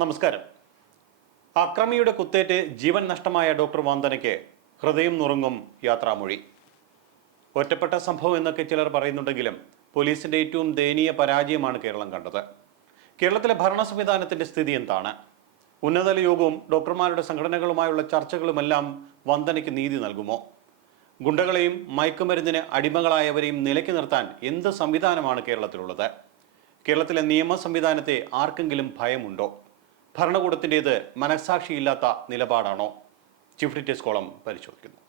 നമസ്കാരം. അക്രമിയുടെ കുത്തേറ്റ് ജീവൻ നഷ്ടമായ ഡോക്ടർ വന്ദനയ്ക്ക് ഹൃദയം നുറുങ്ങും യാത്രാമൊഴി. ഒറ്റപ്പെട്ട സംഭവം എന്നൊക്കെ ചിലർ പറയുന്നുണ്ടെങ്കിലും പോലീസിന്റെ ഏറ്റവും ദയനീയ പരാജയമാണ് കേരളം കണ്ടത്. കേരളത്തിലെ ഭരണ സംവിധാനത്തിന്റെ സ്ഥിതി എന്താണ്? ഉന്നതതല യോഗവും ഡോക്ടർമാരുടെ സംഘടനകളുമായുള്ള ചർച്ചകളുമെല്ലാം വന്ദനയ്ക്ക് നീതി നൽകുമോ? ഗുണ്ടകളെയും മയക്കുമരുന്നിന് അടിമകളായവരെയും നിലയ്ക്ക് നിർത്താൻ എന്ത് സംവിധാനമാണ് കേരളത്തിലുള്ളത്? കേരളത്തിലെ നിയമ സംവിധാനത്തെ ആർക്കെങ്കിലും ഭയമുണ്ടോ? ഭരണകൂടത്തിൻ്റേത് മനസാക്ഷിയില്ലാത്ത നിലപാടാണോ? ചീഫ് എഡിറ്റേഴ്സ് കോളം പരിശോധിക്കുന്നു.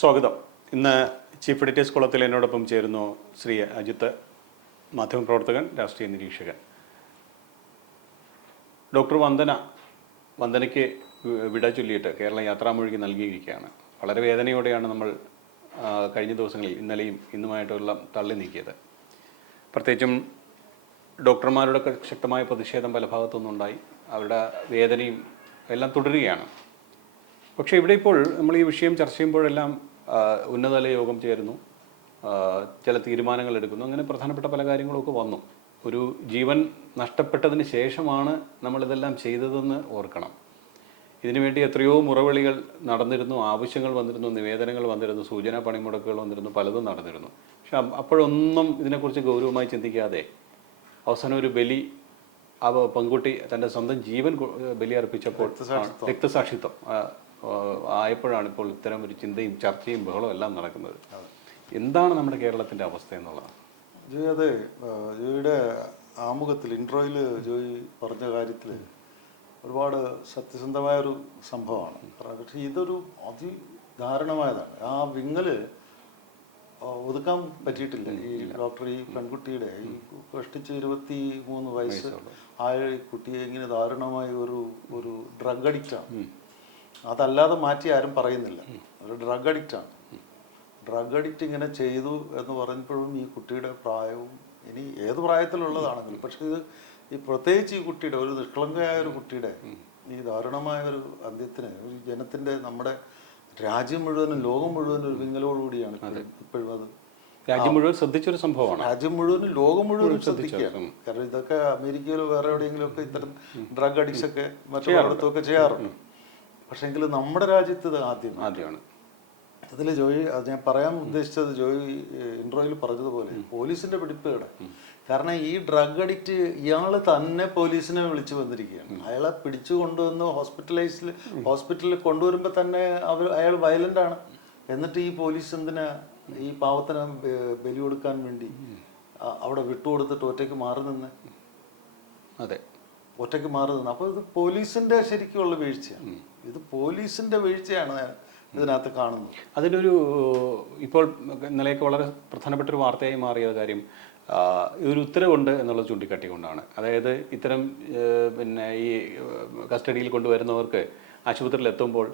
സ്വാഗതം. ഇന്ന് ചീഫ് എഡിറ്റേഴ്സ് കോളത്തിൽ എന്നോടൊപ്പം ചേരുന്നു ശ്രീ അജിത്ത്, മാധ്യമപ്രവർത്തകൻ, രാഷ്ട്രീയ നിരീക്ഷകൻ. ഡോക്ടർ വന്ദനയ്ക്ക് വിട ചൊല്ലിയിട്ട് കേരളം യാത്രാമൊഴിക്ക് നൽകിയിരിക്കുകയാണ്. വളരെ വേദനയോടെയാണ് നമ്മൾ കഴിഞ്ഞ ദിവസങ്ങളിൽ ഇന്നലെയും ഇന്നുമായിട്ടുള്ള തള്ളി നീക്കിയത്. പ്രത്യേകിച്ചും ഡോക്ടർമാരുടെ ശക്തമായ പ്രതിഷേധം പല ഭാഗത്തുനിന്നുണ്ടായി. അവരുടെ വേദനയും എല്ലാം തുടരുകയാണ്. പക്ഷേ ഇവിടെ ഇപ്പോൾ നമ്മൾ ഈ വിഷയം ചർച്ച ചെയ്യുമ്പോഴെല്ലാം ഉന്നതതല യോഗം ചേരുന്നു, ചില തീരുമാനങ്ങൾ എടുക്കുന്നു, അങ്ങനെ പ്രധാനപ്പെട്ട പല കാര്യങ്ങളൊക്കെ വന്നു. ഒരു ജീവൻ നഷ്ടപ്പെട്ടതിന് ശേഷമാണ് നമ്മളിതെല്ലാം ചെയ്തതെന്ന് ഓർക്കണം. ഇതിനുവേണ്ടി എത്രയോ മുറവിളികൾ നടന്നിരുന്നു, ആവശ്യങ്ങൾ വന്നിരുന്നു, നിവേദനങ്ങൾ വന്നിരുന്നു, സൂചനാ പണിമുടക്കുകൾ വന്നിരുന്നു, പലതും നടന്നിരുന്നു. പക്ഷെ അപ്പോഴൊന്നും ഇതിനെക്കുറിച്ച് ഗൗരവമായി ചിന്തിക്കാതെ അവസാനം ഒരു ബലി, ആ പെൺകുട്ടി തൻ്റെ സ്വന്തം ജീവൻ ബലിയർപ്പിച്ചപ്പോൾ രക്തസാക്ഷിത്വം ആയപ്പോഴാണ് ഇപ്പോൾ ഇത്തരം ഒരു ചിന്തയും ചർച്ചയും ബഹളവും എല്ലാം നടക്കുന്നത്. എന്താണ് നമ്മുടെ കേരളത്തിൻ്റെ അവസ്ഥ എന്നുള്ളത്? ജോയി, അതെ, ജോയിയുടെ ആമുഖത്തിൽ ഇൻട്രോയിൽ ജോയി പറഞ്ഞ കാര്യത്തിൽ ഒരുപാട് സത്യസന്ധമായൊരു സംഭവമാണ്. പക്ഷേ ഇതൊരു അതിദാരുണമായതാണ്. ആ വിങ്ങല് ഒതുക്കാൻ പറ്റിയിട്ടില്ല. ഈ ഡോക്ടർ ഈ പെൺകുട്ടിയുടെ ഈ കഷ്ടിച്ച് 23 വയസ്സ് ആയ കുട്ടിയെ ഇങ്ങനെ ദാരുണമായ ഒരു ഡ്രഗ് അഡിക്റ്റാണ്. അതല്ലാതെ മാറ്റി ആരും പറയുന്നില്ല. ഒരു ഡ്രഗ് അഡിക്റ്റാണ്. ഡ്രഗ് അഡിക്റ്റ് ഇങ്ങനെ ചെയ്തു എന്ന് പറഞ്ഞപ്പോഴും ഈ കുട്ടിയുടെ പ്രായവും ഇനി ഏത് പ്രായത്തിലുള്ളതാണെങ്കിലും, പക്ഷെ ഇത് ഈ പ്രത്യേകിച്ച് ഈ കുട്ടിയുടെ ഒരു നിഷ്കളങ്കയായ ഒരു കുട്ടിയുടെ ഈ ദാരുണമായ ഒരു അന്ത്യത്തിന് ഒരു ജനത്തിൻ്റെ, നമ്മുടെ രാജ്യം മുഴുവനും ലോകം മുഴുവനും ഒരു വിങ്ങലോടുകൂടിയാണ് ഇപ്പോഴും. അത് രാജ്യം മുഴുവൻ ശ്രദ്ധിച്ചൊരു സംഭവമാണ്. രാജ്യം മുഴുവനും ലോകം മുഴുവനും ശ്രദ്ധിക്കുകയാണ്. കാരണം ഇതൊക്കെ അമേരിക്കയിലോ വേറെ എവിടെയെങ്കിലും ഒക്കെ ഇത്തരം ഡ്രഗ് അഡിക്ട്സ് ഒക്കെ മറ്റുള്ളടത്തൊക്കെ ചെയ്യാറുണ്ട്. പക്ഷെങ്കിലും നമ്മുടെ രാജ്യത്ത് ഇത് ആദ്യമാണ്. അതിൽ ജോയി, അത് ഞാൻ പറയാൻ ഉദ്ദേശിച്ചത് ജോയി ഇൻട്രോയിൽ പറഞ്ഞതുപോലെ പോലീസിന്റെ പിടിപ്പുകേട്. കാരണം ഈ ഡ്രഗ് അഡിക്റ്റ് ഇയാൾ തന്നെ പോലീസിനെ വിളിച്ചു വന്നിരിക്കുകയാണ്. അയാളെ പിടിച്ചു കൊണ്ടുവന്ന് ഹോസ്പിറ്റലിൽ കൊണ്ടുവരുമ്പോൾ തന്നെ അയാൾ വയലന്റ് ആണ്. എന്നിട്ട് ഈ പോലീസ് എന്തിനാ ഈ പാവത്തിനെ ബലി കൊടുക്കാൻ വേണ്ടി അവിടെ വിട്ടുകൊടുത്തിട്ട് ഒറ്റയ്ക്ക് മാറി നിന്ന് അപ്പോൾ ഇത് പോലീസിന്റെ ശരിക്കുള്ള വീഴ്ചയാണ്. ഇത് പോലീസിന്റെ വീഴ്ചയാണ് ഇതിനകത്ത് കാണുന്നു. അതിനൊരു ഇപ്പോൾ ഇന്നലെയൊക്കെ വളരെ പ്രധാനപ്പെട്ട ഒരു വാർത്തയായി മാറിയ കാര്യം ഇതൊരു ഉത്തരവുണ്ട് എന്നുള്ളത് ചൂണ്ടിക്കാട്ടിക്കൊണ്ടാണ്. അതായത് ഇത്തരം ഈ കസ്റ്റഡിയിൽ കൊണ്ടുവരുന്നവർക്ക് ആശുപത്രിയിൽ എത്തുമ്പോൾ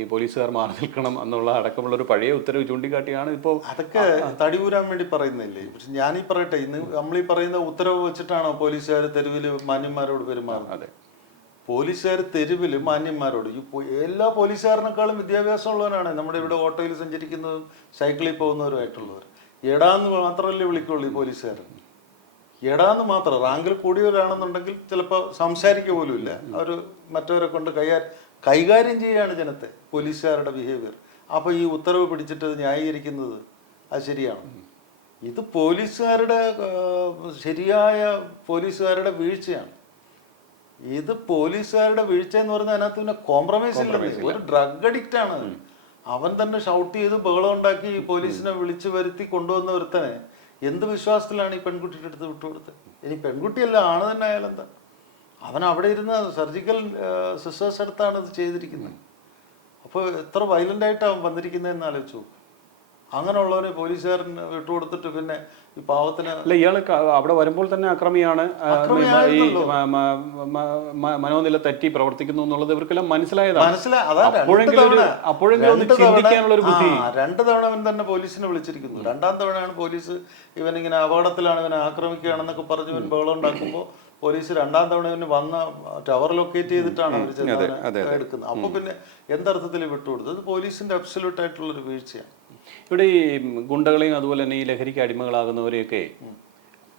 ഈ പോലീസുകാർ മാറി നിൽക്കണം എന്നുള്ള അടക്കമുള്ള ഒരു പഴയ ഉത്തരവ് ചൂണ്ടിക്കാട്ടിയാണ് ഇപ്പോൾ. അതൊക്കെ തടികൂരാൻ വേണ്ടി പറയുന്നില്ലേ? പക്ഷെ ഞാനീ പറയട്ടെ, ഇന്ന് നമ്മളീ പറയുന്ന ഉത്തരവ് വെച്ചിട്ടാണോ പോലീസുകാർ തെരുവിൽ മാന്യന്മാരോട് പെരുമാറുന്നത്? അതെ, പോലീസുകാർ തെരുവിൽ മാന്യന്മാരോട്, എല്ലാ പോലീസുകാരനേക്കാളും വിദ്യാഭ്യാസമുള്ളവരാണ് നമ്മുടെ ഇവിടെ ഓട്ടോയിൽ സഞ്ചരിക്കുന്നതും സൈക്കിളിൽ പോകുന്നവരുമായിട്ടുള്ളവർ. എടാന്ന് മാത്രമല്ലേ വിളിക്കുള്ളൂ ഈ പോലീസുകാരൻ. എടാന്ന് മാത്രം. റാങ്കിൽ കൂടിയവരാണെന്നുണ്ടെങ്കിൽ ചിലപ്പോൾ സംസാരിക്കുക പോലും ഇല്ല. അവർ മറ്റവരെ കൊണ്ട് കൈകാര്യം ചെയ്യുകയാണ് ജനത്തെ, പോലീസുകാരുടെ ബിഹേവിയർ. അപ്പോൾ ഈ ഉത്തരവ് പിടിച്ചിട്ട് ന്യായീകരിക്കുന്നത് അത് ശരിയാണ്? ഇത് ശരിയായ പോലീസുകാരുടെ വീഴ്ചയാണ്. ഇത് പോലീസുകാരുടെ വീഴ്ച എന്ന് പറഞ്ഞാൽ അതിനകത്ത് പിന്നെ കോംപ്രമൈസ് ഇല്ല. ഒരു ഡ്രഗ് അഡിക്റ്റ് ആണ്. അവൻ തന്നെ ഷൗട്ട് ചെയ്ത് ബഹളം ഉണ്ടാക്കി പോലീസിനെ വിളിച്ചു വരുത്തി കൊണ്ടുവന്ന ഒരുത്തനെ എന്ത് വിശ്വാസത്തിലാണ് ഈ പെൺകുട്ടിയുടെ അടുത്ത് വിട്ടുകൊടുത്തത്? ഇനി പെൺകുട്ടിയല്ല, ആണ് തന്നെ ആയാലെന്താ? അവൻ അവിടെ ഇരുന്ന് സർജിക്കൽ സിസ്റ്റേഴ്സ് അടുത്താണ് ഇത് ചെയ്തിരിക്കുന്നത്. അപ്പോൾ എത്ര വയലന്റ് ആയിട്ടാണ് വന്നിരിക്കുന്നതെന്ന് ആലോചിച്ചു. അങ്ങനെയുള്ളവനെ പോലീസുകാരൻ വിട്ടുകൊടുത്തിട്ട് പിന്നെ ഈ പാവത്തിന് ഇയാൾ അവിടെ വരുമ്പോൾ തന്നെ അക്രമിയാണ്, ഈ മനോനില തെറ്റി പ്രവർത്തിക്കുന്നു എന്നുള്ളത് ഇവർക്കെല്ലാം മനസ്സിലായതാണ്. 2 തവണ അവൻ തന്നെ പോലീസിനെ വിളിച്ചിരിക്കുന്നു. 2ാം തവണയാണ് പോലീസ് ഇവനിങ്ങനെ അപകടത്തിലാണ്, ഇവനെ ആക്രമിക്കുകയാണെന്നൊക്കെ പറഞ്ഞ് ഇവൻ ബഹളം ഉണ്ടാക്കുമ്പോൾ പോലീസ് രണ്ടാം തവണ പിന്നെ വന്ന ടവർ ലൊക്കേറ്റ് ചെയ്തിട്ടാണ് അവർ ചെന്ന് എടുക്കുന്നത്. അപ്പൊ പിന്നെ എന്തർത്ഥത്തിൽ വിട്ടുകൊടുത്തത്? അത് പോലീസിന്റെ അബ്സല്യൂട്ട് ആയിട്ടുള്ളൊരു വീഴ്ചയാണ്. ഇവിടെ ഈ ഗുണ്ടകളെയും അതുപോലെ തന്നെ ഈ ലഹരിക്ക് അടിമകളാകുന്നവരെയൊക്കെ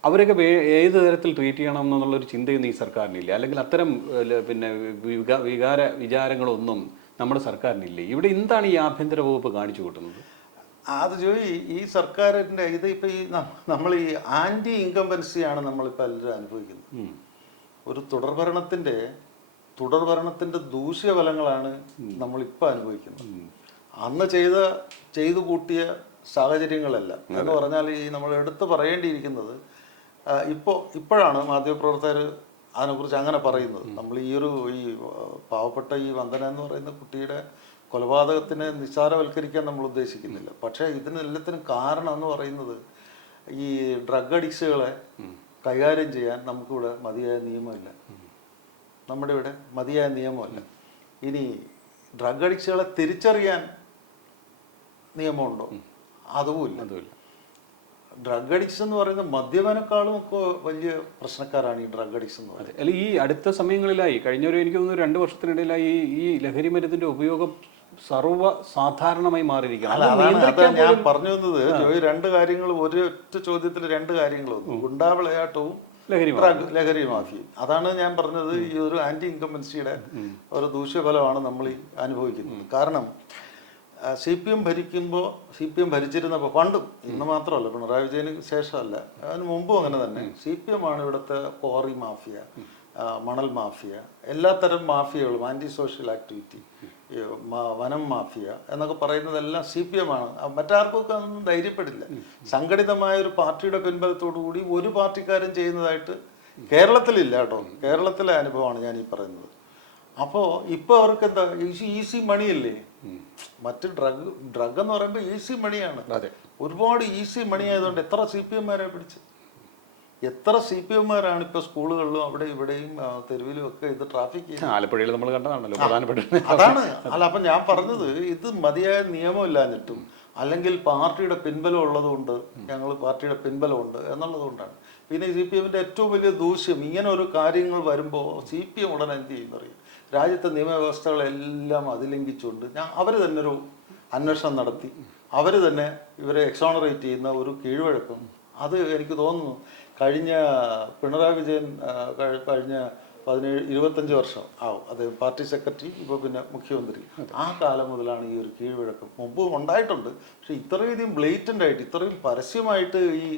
അവരൊക്കെ ഏത് തരത്തിൽ ട്രീറ്റ് ചെയ്യണം എന്നുള്ളൊരു ചിന്തയൊന്നും ഈ സർക്കാരിനില്ല, അല്ലെങ്കിൽ അത്തരം പിന്നെ വിചാരങ്ങളൊന്നും നമ്മുടെ സർക്കാരിനില്ലേ? ഇവിടെ എന്താണ് ഈ ആഭ്യന്തര വകുപ്പ് കാണിച്ചു കൂട്ടുന്നത്? അത് ജോയി, ഈ സർക്കാരിൻ്റെ ഇത് ഇപ്പം ഈ നമ്മൾ ഈ ആൻറ്റി ഇൻകംബൻസിയാണ് നമ്മളിപ്പോൾ എല്ലാവരും അനുഭവിക്കുന്നത്. ഒരു തുടർഭരണത്തിൻ്റെ ദൂഷ്യഫലങ്ങളാണ് നമ്മളിപ്പോൾ അനുഭവിക്കുന്നത്. അന്ന് ചെയ്തു കൂട്ടിയ സാഹചര്യങ്ങളല്ല എന്ന് പറഞ്ഞാൽ ഈ നമ്മൾ എടുത്ത് പറയേണ്ടിയിരിക്കുന്നത് ഇപ്പോഴാണ് മാധ്യമപ്രവർത്തകർ അതിനെക്കുറിച്ച് അങ്ങനെ പറയുന്നത്. നമ്മൾ ഈ പാവപ്പെട്ട ഈ വന്ദന എന്ന് പറയുന്ന കുട്ടിയുടെ കൊലപാതകത്തിനെ നിസ്സാരവൽക്കരിക്കാൻ നമ്മൾ ഉദ്ദേശിക്കുന്നില്ല. പക്ഷേ ഇതിനെല്ലാത്തിനും കാരണം എന്ന് പറയുന്നത് ഈ ഡ്രഗ് അഡിക്സുകളെ കൈകാര്യം ചെയ്യാൻ നമുക്കിവിടെ മതിയായ നിയമമില്ല. നമ്മുടെ ഇവിടെ മതിയായ നിയമമല്ല. ഇനി ഡ്രഗ് അഡിക്സുകളെ തിരിച്ചറിയാൻ നിയമമുണ്ടോ? അതുമില്ല. ഡ്രഗ് അഡിക്ഷൻ എന്ന് പറയുന്നത് മദ്യപാനേക്കാളും ഒക്കെ വലിയ പ്രശ്നക്കാരാണ് ഈ ഡ്രഗ് അഡിക്ഷൻ എന്ന് പറയുന്നത്. അല്ല, ഈ അടുത്ത സമയങ്ങളിലായി കഴിഞ്ഞൊരു എനിക്ക് തോന്നുന്നു 2 വർഷത്തിനിടയിലായി ഈ ലഹരി മരുന്നിന്റെ ഉപയോഗം സാധാരണമായി മാറിയിരിക്കുകയാണ്. ഞാൻ പറഞ്ഞു വന്നത് രണ്ട് കാര്യങ്ങൾ, ഒരൊറ്റ ചോദ്യത്തിൽ രണ്ട് കാര്യങ്ങൾ വന്നു. ഗുണ്ടാവിളയാട്ടവും ലഹരി മാഫിയും. അതാണ് ഞാൻ പറഞ്ഞത്. ഈ ഒരു ആന്റി ഇൻകംബൻസിയുടെ ഒരു ദൂഷ്യഫലമാണ് നമ്മൾ അനുഭവിക്കുന്നത്. കാരണം CPM ഭരിച്ചിരുന്നപ്പോൾ പണ്ടും, ഇന്ന് മാത്രമല്ല, പിണറായി വിജയന് ശേഷമല്ല, അതിന് മുമ്പും അങ്ങനെ തന്നെ CPM ആണ് ഇവിടുത്തെ ക്വാറി മാഫിയ, മണൽ മാഫിയ, എല്ലാത്തരം മാഫിയകളും, ആന്റി സോഷ്യൽ ആക്ടിവിറ്റി, വനം മാഫിയ എന്നൊക്കെ പറയുന്നതെല്ലാം CPM ആണ്. മറ്റാർക്കൊക്കെ അതൊന്നും ധൈര്യപ്പെടില്ല. സംഘടിതമായ ഒരു പാർട്ടിയുടെ പിൻബലത്തോടു കൂടി ഒരു പാർട്ടിക്കാരും ചെയ്യുന്നതായിട്ട് കേരളത്തിലില്ല കേട്ടോ. കേരളത്തിലെ അനുഭവമാണ് ഞാൻ ഈ പറയുന്നത്. അപ്പോൾ ഇപ്പോൾ അവർക്ക് എന്താ ഈസി മണിയല്ലേ? മറ്റ് ഡ്രഗ് എന്ന് പറയുമ്പോൾ ഈസി മണിയാണ്. ഒരുപാട് ഈസി മണി ആയതുകൊണ്ട് എത്ര CPM-മാരെ പിടിച്ച്, എത്ര CPM-മാരാണ് ഇപ്പോൾ സ്കൂളുകളിലും അവിടെ ഇവിടെയും തെരുവിലും ഒക്കെ ഇത് ട്രാഫിക് ചെയ്യുന്നത്. ആലപ്പുഴയിൽ നമ്മൾ കണ്ടതാണല്ലോ. അതാണ്. അല്ല, അപ്പം ഞാൻ പറഞ്ഞത് ഇത് മതിയായ നിയമമില്ലാഞ്ഞിട്ടും അല്ലെങ്കിൽ പാർട്ടിയുടെ പിൻബലം ഉള്ളതുകൊണ്ട്, ഞങ്ങൾ പാർട്ടിയുടെ പിൻബലമുണ്ട് എന്നുള്ളതുകൊണ്ടാണ്. പിന്നെ CPM-ന്റെ ഏറ്റവും വലിയ ദൂഷ്യം, ഇങ്ങനെ ഒരു കാര്യങ്ങൾ വരുമ്പോൾ CPM ഉടനെ എന്ത് ചെയ്യുന്നറിയും? രാജ്യത്തെ നിയമവ്യവസ്ഥകളെല്ലാം അതിലംഘിച്ചുകൊണ്ട് അവർ തന്നെ ഒരു അന്വേഷണം നടത്തി അവർ തന്നെ ഇവരെ എക്സോണറേറ്റ് ചെയ്യുന്ന ഒരു കീഴ്വഴക്കം. അത് എനിക്ക് തോന്നുന്നു കഴിഞ്ഞ പിണറായി വിജയൻ കഴിഞ്ഞ 25 വർഷം ആവും അദ്ദേഹം പാർട്ടി സെക്രട്ടറി, ഇപ്പോൾ പിന്നെ മുഖ്യമന്ത്രി. ആ കാലം മുതലാണ് ഈ ഒരു കീഴ്വഴക്കം. മുമ്പ് ഉണ്ടായിട്ടുണ്ട്, പക്ഷെ ഇത്രയധികം ബ്ലേറ്റൻ്റ് ആയിട്ട്, ഇത്രയും പരസ്യമായിട്ട് ഈ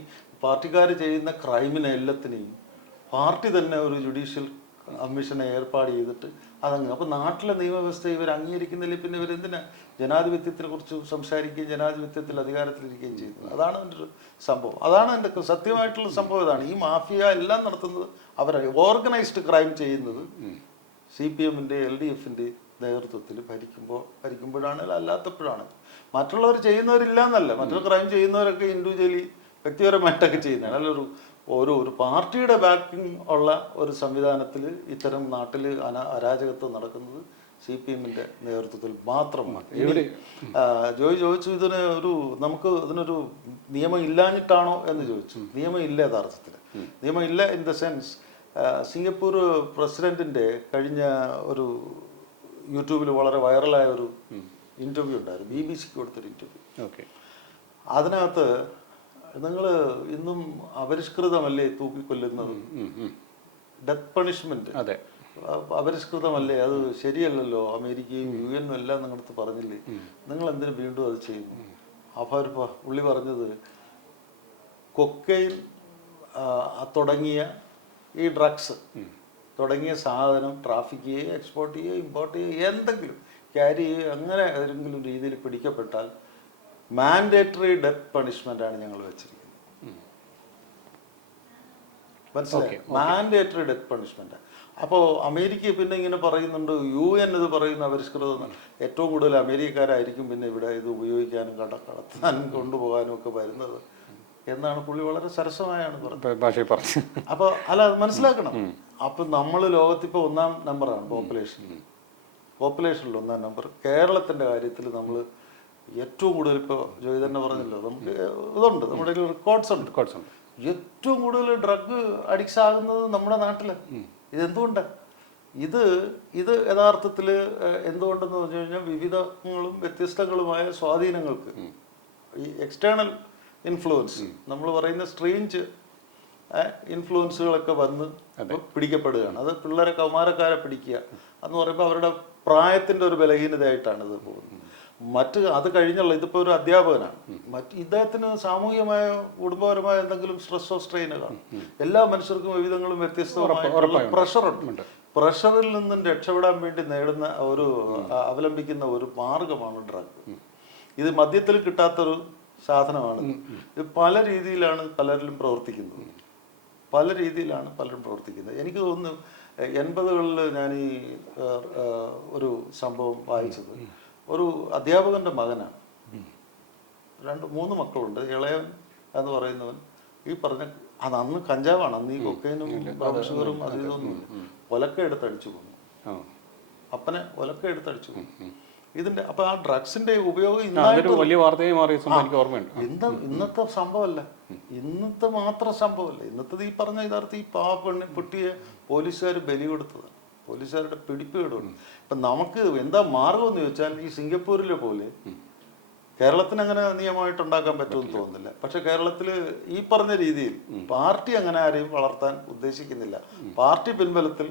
പാർട്ടിക്കാർ ചെയ്യുന്ന ക്രൈമിനെ എല്ലാത്തിനെയും പാർട്ടി തന്നെ ഒരു ജുഡീഷ്യൽ കമ്മീഷനെ ഏർപ്പാട് ചെയ്തിട്ട് അതങ്ങ്. അപ്പോൾ നാട്ടിലെ നിയമവ്യവസ്ഥ ഇവർ അംഗീകരിക്കുന്നില്ല. പിന്നെ ഇവരെന്തിനാ ജനാധിപത്യത്തിനെ കുറിച്ച് സംസാരിക്കുകയും ജനാധിപത്യത്തിൽ അധികാരത്തിലിരിക്കുകയും ചെയ്യുന്നത്? അതാണ് എൻ്റെ ഒരു സംഭവം. അതാണ് എൻ്റെ സത്യമായിട്ടുള്ള സംഭവം. ഇതാണ് ഈ മാഫിയ എല്ലാം നടത്തുന്നത് അവരാണ്. ഓർഗനൈസ്ഡ് ക്രൈം ചെയ്യുന്നത് CPM-ന്റെ LDF-ന്റെ നേതൃത്വത്തിൽ ഭരിക്കുമ്പോഴാണ്, അല്ലാത്തപ്പോഴാണ്. മറ്റുള്ളവർ ചെയ്യുന്നവരില്ല എന്നല്ല, മറ്റുള്ള ക്രൈം ചെയ്യുന്നവരൊക്കെ ഇൻഡിവിജ്വലി വ്യക്തിപരമായിട്ടൊക്കെ ചെയ്യുന്നതാണ്. അല്ല, ഒരു പാർട്ടിയുടെ ബാക്കിംഗ് ഉള്ള ഒരു സംവിധാനത്തിൽ ഇത്തരം നാട്ടിൽ അരാജകത്വം നടക്കുന്നത് CPM-ന്റെ നേതൃത്വത്തിൽ മാത്രമാണ്. ജോയി ചോദിച്ചു, നമുക്ക് ഇതിനൊരു നിയമം ഇല്ലാഞ്ഞിട്ടാണോ എന്ന് ചോദിച്ചു. നിയമം ഇല്ല യഥാർത്ഥത്തിൽ. നിയമം ഇല്ല ഇൻ ദ സെൻസ്, സിംഗപ്പൂർ പ്രസിഡന്റിന്റെ കഴിഞ്ഞ ഒരു യൂട്യൂബിൽ വളരെ വൈറലായ ഒരു ഇന്റർവ്യൂ ഉണ്ടായിരുന്നു, BBC-ക്ക് കൊടുത്തൊരു ഇന്റർവ്യൂ. അതിനകത്ത് നിങ്ങൾ ഇന്നും അപരിഷ്കൃതമല്ലേ തൂക്കിക്കൊല്ലുന്നത്? Death punishment അപരിഷ്കൃതമല്ലേ? അത് ശരിയല്ലല്ലോ. അമേരിക്കയും UN-ഉം എല്ലാം നിങ്ങളടുത്ത് പറഞ്ഞില്ലേ, നിങ്ങൾ എന്തിനു വീണ്ടും അത് ചെയ്യുന്നു? അപ്പോൾ പുള്ളി പറഞ്ഞത്, കൊക്കൈൻ തുടങ്ങിയ ഈ ഡ്രഗ്സ് തുടങ്ങിയ സാധനം ട്രാഫിക് ചെയ്യുക, എക്സ്പോർട്ട് ചെയ്യുക, ഇമ്പോർട്ട് ചെയ്യുക, എന്തെങ്കിലും ക്യാരി ചെയ്യുക, അങ്ങനെ ഏതെങ്കിലും രീതിയിൽ പിടിക്കപ്പെട്ടാൽ മാൻഡേറ്ററി ഡെത്ത് പണിഷ്മെന്റ് ആണ് ഞങ്ങൾ വെച്ചിരിക്കുന്നത്. മനസ്സിലായി? Mandatory death punishment. അപ്പോൾ അമേരിക്ക പിന്നെ ഇങ്ങനെ പറയുന്നുണ്ട്, UN ഇത് പറയുന്ന അപരിഷ്കൃതം. ഏറ്റവും കൂടുതൽ അമേരിക്കക്കാരായിരിക്കും പിന്നെ ഇവിടെ ഇത് ഉപയോഗിക്കാനും കടത്താനും കൊണ്ടുപോകാനും ഒക്കെ വരുന്നത് എന്നാണ് പുള്ളി വളരെ സരസമായാണ് പറഞ്ഞത്. അപ്പോൾ അല്ല, അത് മനസ്സിലാക്കണം. അപ്പം നമ്മൾ ലോകത്തിപ്പോൾ 1-ാം നമ്പറാണ് പോപ്പുലേഷനിൽ 1-ാം നമ്പർ. കേരളത്തിൻ്റെ കാര്യത്തിൽ നമ്മൾ ഏറ്റവും കൂടുതൽ, ഇപ്പോൾ ജോയി തന്നെ പറഞ്ഞല്ലോ, നമുക്ക് ഇതുണ്ട്, നമ്മുടെ റെക്കോർഡ്സ് ഉണ്ട്. ഏറ്റവും കൂടുതൽ ഡ്രഗ് അഡിക്ട്സ് ആകുന്നത് നമ്മുടെ നാട്ടില്. ഇതെന്തുകൊണ്ടാണ്? ഇത് യഥാർത്ഥത്തിൽ എന്തുകൊണ്ടെന്ന് പറഞ്ഞു കഴിഞ്ഞാൽ വിവിധങ്ങളും വ്യത്യസ്തങ്ങളുമായ സ്വാധീനങ്ങൾക്ക്, ഈ എക്സ്റ്റേണൽ ഇൻഫ്ലുവൻസ്, നമ്മൾ പറയുന്ന സ്ട്രേഞ്ച് ഇൻഫ്ലുവൻസുകളൊക്കെ വന്ന് പിടിക്കപ്പെടുകയാണ്. അത് പിള്ളേരെ, കൗമാരക്കാരെ പിടിക്കുക എന്ന് പറയുമ്പോൾ അവരുടെ പ്രായത്തിൻ്റെ ഒരു ബലഹീനതയായിട്ടാണ് ഇത് പോകുന്നത്. അത് കഴിഞ്ഞുള്ള, ഇതിപ്പോൾ ഒരു അധ്യാപകനാണ്, ഇദ്ദേഹത്തിന് സാമൂഹികമായ കുടുംബപരമായ എന്തെങ്കിലും സ്ട്രെസ്സോ സ്ട്രെയിനോ കാണും. എല്ലാ മനുഷ്യർക്കും വിവിധങ്ങളും വ്യത്യസ്തമായ പ്രഷറുണ്ട്. പ്രഷറിൽ നിന്നും രക്ഷപ്പെടാൻ വേണ്ടി അവലംബിക്കുന്ന ഒരു മാർഗമാണ് ഡ്രഗ്. ഇത് മദ്യത്തിൽ കിട്ടാത്തൊരു സാധനമാണ്. ഇത് പല രീതിയിലാണ് പലരും പ്രവർത്തിക്കുന്നത്. എനിക്ക് തോന്നുന്നു 80കളിൽ ഞാൻ ഈ ഒരു സംഭവം വായിച്ചത്, ഒരു അധ്യാപകന്റെ മകനാണ്, 2-3 മക്കളുണ്ട്. ഇളയവൻ എന്ന് പറയുന്നവൻ ഈ പറഞ്ഞ അന്ന് കഞ്ചാവാണ്, അന്ന് ഈ കൊക്കൈനും ഷുഗറും അത് ഇതൊന്നുമില്ല. ഒലക്ക എടുത്തടിച്ചു കൊന്നു, അപ്പനെ ഒലക്ക എടുത്തടിച്ചു കൊന്നു. ഇതിന്റെ അപ്പൊ ആ ഡ്രഗ്സിന്റെ ഉപയോഗം ഇന്നത്തെ സംഭവമല്ല, ഇന്നത്തെ മാത്രം സംഭവമല്ല. ഇന്നത്തെ ഈ പറഞ്ഞ യഥാർത്ഥ ഈ പെട്ടിയെ പോലീസുകാർ ബലി കൊടുത്തതാണ്, പോലീസുകാരുടെ പിടിപ്പുകേടുണ്ട്. ഇപ്പൊ നമുക്ക് എന്താ മാർഗം എന്ന് ചോദിച്ചാൽ, ഈ സിംഗപ്പൂരിലെ പോലെ കേരളത്തിന് അങ്ങനെ നിയമമായിട്ട് ഉണ്ടാക്കാൻ പറ്റുമെന്ന് തോന്നുന്നില്ല. പക്ഷെ കേരളത്തിൽ ഈ പറഞ്ഞ രീതിയിൽ പാർട്ടി അങ്ങനെ ആരെയും വളർത്താൻ ഉദ്ദേശിക്കുന്നില്ല. പാർട്ടി പിൻബലത്തിൽ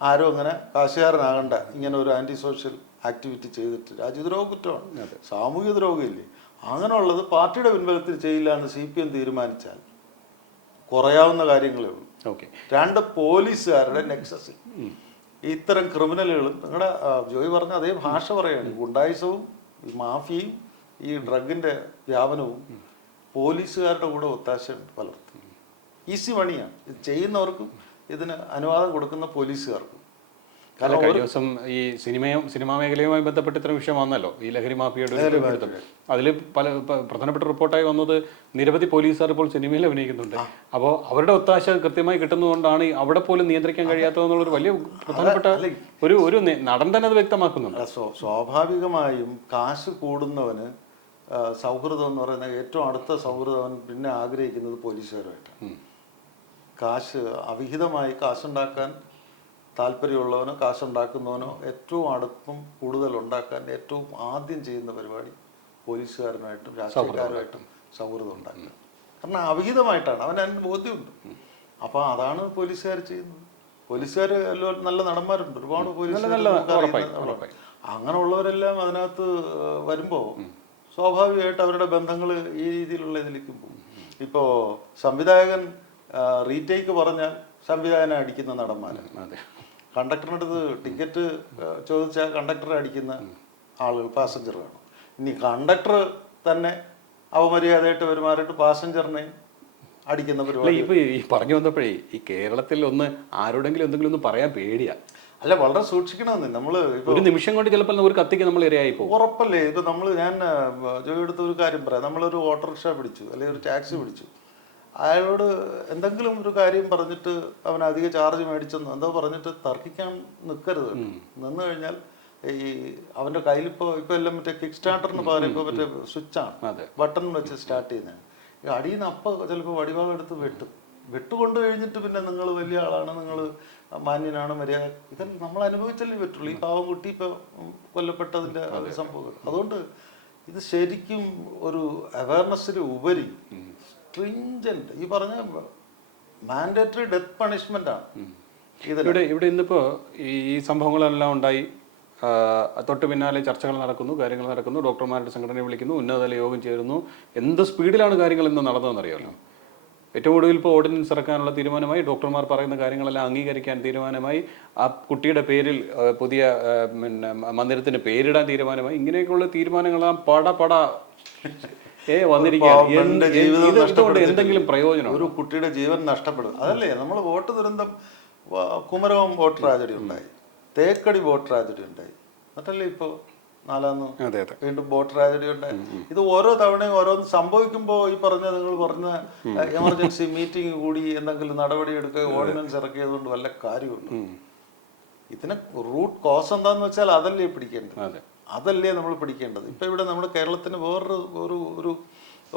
ആരും അങ്ങനെ കാശുകാരനാകണ്ട ഇങ്ങനെ ഒരു ആന്റി സോഷ്യൽ ആക്ടിവിറ്റി ചെയ്തിട്ട് രാജ്യദ്രോഹ കുറ്റമാണ്, സാമൂഹ്യ ദ്രോഹമില്ലേ. അങ്ങനെയുള്ളത് പാർട്ടിയുടെ പിൻബലത്തിൽ ചെയ്യില്ല എന്ന് CPM തീരുമാനിച്ചാൽ കുറയാവുന്ന കാര്യങ്ങളേ ഉള്ളൂ. 2 പോലീസുകാരുടെ നെക്സസിൽ ഇത്തരം ക്രിമിനലുകളും, നിങ്ങളുടെ ജോയി പറഞ്ഞ അതേ ഭാഷ പറയാണ്, ഗുണ്ടായിസവും ഈ മാഫിയയും ഈ ഡ്രഗിന്റെ വ്യാപനവും പോലീസുകാരുടെ കൂടെ ഒത്താശയുണ്ട് പലർക്കും. ഈസി മണിയാണ് ഇത് ചെയ്യുന്നവർക്കും ഇതിന് അനുവാദം കൊടുക്കുന്ന പോലീസുകാർക്കും. കഴിഞ്ഞ ദിവസം ഈ സിനിമാ മേഖലയുമായി ബന്ധപ്പെട്ട് ഇത്തരം വിഷയം വന്നല്ലോ, ഈ ലഹരി മാഫിയയുടെ. അതിൽ പല പ്രധാനപ്പെട്ട റിപ്പോർട്ടായി വന്നത് നിരവധി പോലീസുകാർ ഇപ്പോൾ സിനിമയിൽ അഭിനയിക്കുന്നുണ്ട്. അപ്പോൾ അവരുടെ ഒത്താശ കൃത്യമായി കിട്ടുന്നതുകൊണ്ടാണ് അവിടെ പോലും നിയന്ത്രിക്കാൻ കഴിയാത്തതെന്നുള്ളൊരു വലിയ പ്രധാനപ്പെട്ട ഒരു നടൻ തന്നെ അത് വ്യക്തമാക്കുന്നുണ്ട്. സ്വാഭാവികമായും കാശ് കൂടുന്നവന് സൗഹൃദം എന്ന് പറയുന്ന ഏറ്റവും അടുത്ത സൗഹൃദം പിന്നെ ആഗ്രഹിക്കുന്നത് പോലീസുകാരുമായിട്ടാണ്. അവിഹിതമായി കാശുണ്ടാക്കാൻ താല്പര്യമുള്ളവനോ കാശുണ്ടാക്കുന്നവനോ ഏറ്റവും അടുപ്പം കൂടുതൽ ഉണ്ടാക്കാൻ ഏറ്റവും ആദ്യം ചെയ്യുന്ന പരിപാടി പോലീസുകാരനായിട്ടും രാഷ്ട്രീയക്കാരുമായിട്ടും സൗഹൃദം ഉണ്ടാക്കുക. കാരണം അവിഹിതമായിട്ടാണ്, അവന് ബോധ്യമുണ്ട്. അപ്പോൾ അതാണ് പോലീസുകാർ ചെയ്യുന്നത്. പോലീസുകാർ നല്ല നടന്മാരുണ്ട്, ഒരുപാട് പോലീസുകാർ. അങ്ങനെയുള്ളവരെല്ലാം അതിനകത്ത് വരുമ്പോൾ സ്വാഭാവികമായിട്ട് അവരുടെ ബന്ധങ്ങൾ ഈ രീതിയിലുള്ള ഇതിലേക്ക് പോകും. ഇപ്പോൾ സംവിധായകൻ റീടേക്ക് പറഞ്ഞാൽ സംവിധായകനെ അടിക്കുന്ന നടന്മാരാണ്. കണ്ടക്ടറിനടുത്ത് ടിക്കറ്റ് ചോദിച്ചാൽ കണ്ടക്ടറെ അടിക്കുന്ന ആളുകൾ പാസഞ്ചറാണ്. ഇനി കണ്ടക്ടർ തന്നെ അപമര്യാദയായിട്ട് പെരുമാറിയിട്ട് പാസഞ്ചറിനെ അടിക്കുന്ന പരിപാടി. ഇപ്പൊ ഈ പറഞ്ഞു വന്നപ്പോഴേ ഈ കേരളത്തിൽ ആരോടെങ്കിലും എന്തെങ്കിലും ഒന്ന് പറയാൻ പേടിയാ. അല്ല, വളരെ സൂക്ഷിക്കണമെന്ന്. നമ്മൾ ഒരു നിമിഷം കൊണ്ട് ചിലപ്പോൾ ഒരു കത്തിക്ക് നമ്മൾ ഇരയായി പോകും. ഉറപ്പല്ലേ. ഇപ്പൊ ഞാൻ ജോയി എടുത്ത ഒരു കാര്യം പറയാം. നമ്മളൊരു ഓട്ടോറിക്ഷ പിടിച്ചു അല്ലെങ്കിൽ ഒരു ടാക്സി പിടിച്ചു. അയാളോട് എന്തെങ്കിലും ഒരു കാര്യം പറഞ്ഞിട്ട് അവൻ അധിക ചാർജ് മേടിച്ചെന്നോ എന്തോ പറഞ്ഞിട്ട് തർക്കിക്കാൻ നിൽക്കരുത്. നിന്ന് കഴിഞ്ഞാൽ ഈ അവന്റെ കയ്യിൽ ഇപ്പൊ എല്ലാം മറ്റേ കിക്ക് സ്റ്റാർട്ടറിന് പകരം ഇപ്പൊ മറ്റേ സ്വിച്ചാണ്, ബട്ടൺ വെച്ച് സ്റ്റാർട്ട് ചെയ്യുന്നതാണ്. ഈ അടിയിൽ നിന്ന് അപ്പം ചിലപ്പോൾ വടിവാളം എടുത്ത് വെട്ടുകൊണ്ട് കഴിഞ്ഞിട്ട് പിന്നെ നിങ്ങൾ വലിയ ആളാണ്, നിങ്ങൾ മാന്യനാണ്, മര്യാദ, ഇതെല്ലാം നമ്മൾ അനുഭവിച്ചല്ലേ പറ്റുള്ളൂ. ഈ പാവം കുട്ടി ഇപ്പൊ കൊല്ലപ്പെട്ടതിന്റെ സംഭവം. അതുകൊണ്ട് ഇത് ശരിക്കും ഒരു അവയർനെസ്സിന് ഉപരി സ്ട്രിഞ്ചന്റ് ഈ പറഞ്ഞ മാൻഡേറ്ററി ഡെത്ത് പണിഷ്മെന്റ് ആണ്. ഇവിടെ ഇന്നിപ്പോ ഈ സംഭവങ്ങളെല്ലാം ഉണ്ടായി, തൊട്ട് പിന്നാലെ ചർച്ചകൾ നടക്കുന്നു, കാര്യങ്ങൾ നടക്കുന്നു, ഡോക്ടർമാരുടെ സംഘടനയെ വിളിക്കുന്നു, ഉന്നതതല യോഗം ചേരുന്നു. എന്ത് സ്പീഡിലാണ് കാര്യങ്ങൾ ഇന്ന് നടന്നതെന്നറിയാമല്ലോ. ഏറ്റവും ഒടുവിൽ ഇപ്പോൾ ഓർഡിനൻസ് ഇറക്കാനുള്ള തീരുമാനമായി, ഡോക്ടർമാർ പറയുന്ന കാര്യങ്ങളെല്ലാം അംഗീകരിക്കാൻ തീരുമാനമായി, ആ കുട്ടിയുടെ പേരിൽ പുതിയ മന്ദിരത്തിന് പേരിടാൻ തീരുമാനമായി. ഇങ്ങനെയൊക്കെയുള്ള തീരുമാനങ്ങളെല്ലാം പട വന്നിരിക്കുകയാണ്. എന്തെങ്കിലും പ്രയോജനം? ഒരു കുട്ടിയുടെ ജീവൻ നഷ്ടപ്പെടും. അതല്ലേ നമ്മൾ വോട്ട് ദുരന്തം, കുമരകം വോട്ട് ട്രാജഡി ഉണ്ടായി, തേക്കടി വോട്ട് ട്രാജഡി ഉണ്ടായി, എന്നിട്ടല്ലേ ഇപ്പോ 4 വീണ്ടും വോട്ട് ട്രാജഡി ഉണ്ടായി. ഇത് ഓരോ തവണയും ഓരോന്ന് സംഭവിക്കുമ്പോൾ ഈ നിങ്ങൾ പറഞ്ഞ എമർജൻസി മീറ്റിംഗ് കൂടി എന്തെങ്കിലും നടപടി എടുക്കുക, ഓർഡിനൻസ് ഇറക്കിയതുകൊണ്ട് വല്ല കാര്യമുണ്ട്? ഇതിന് റൂട്ട് കോസ് എന്താന്ന് വെച്ചാൽ അതല്ലേ നമ്മൾ പിടിക്കേണ്ടത്. ഇപ്പൊ ഇവിടെ നമ്മുടെ കേരളത്തിന് വേറൊരു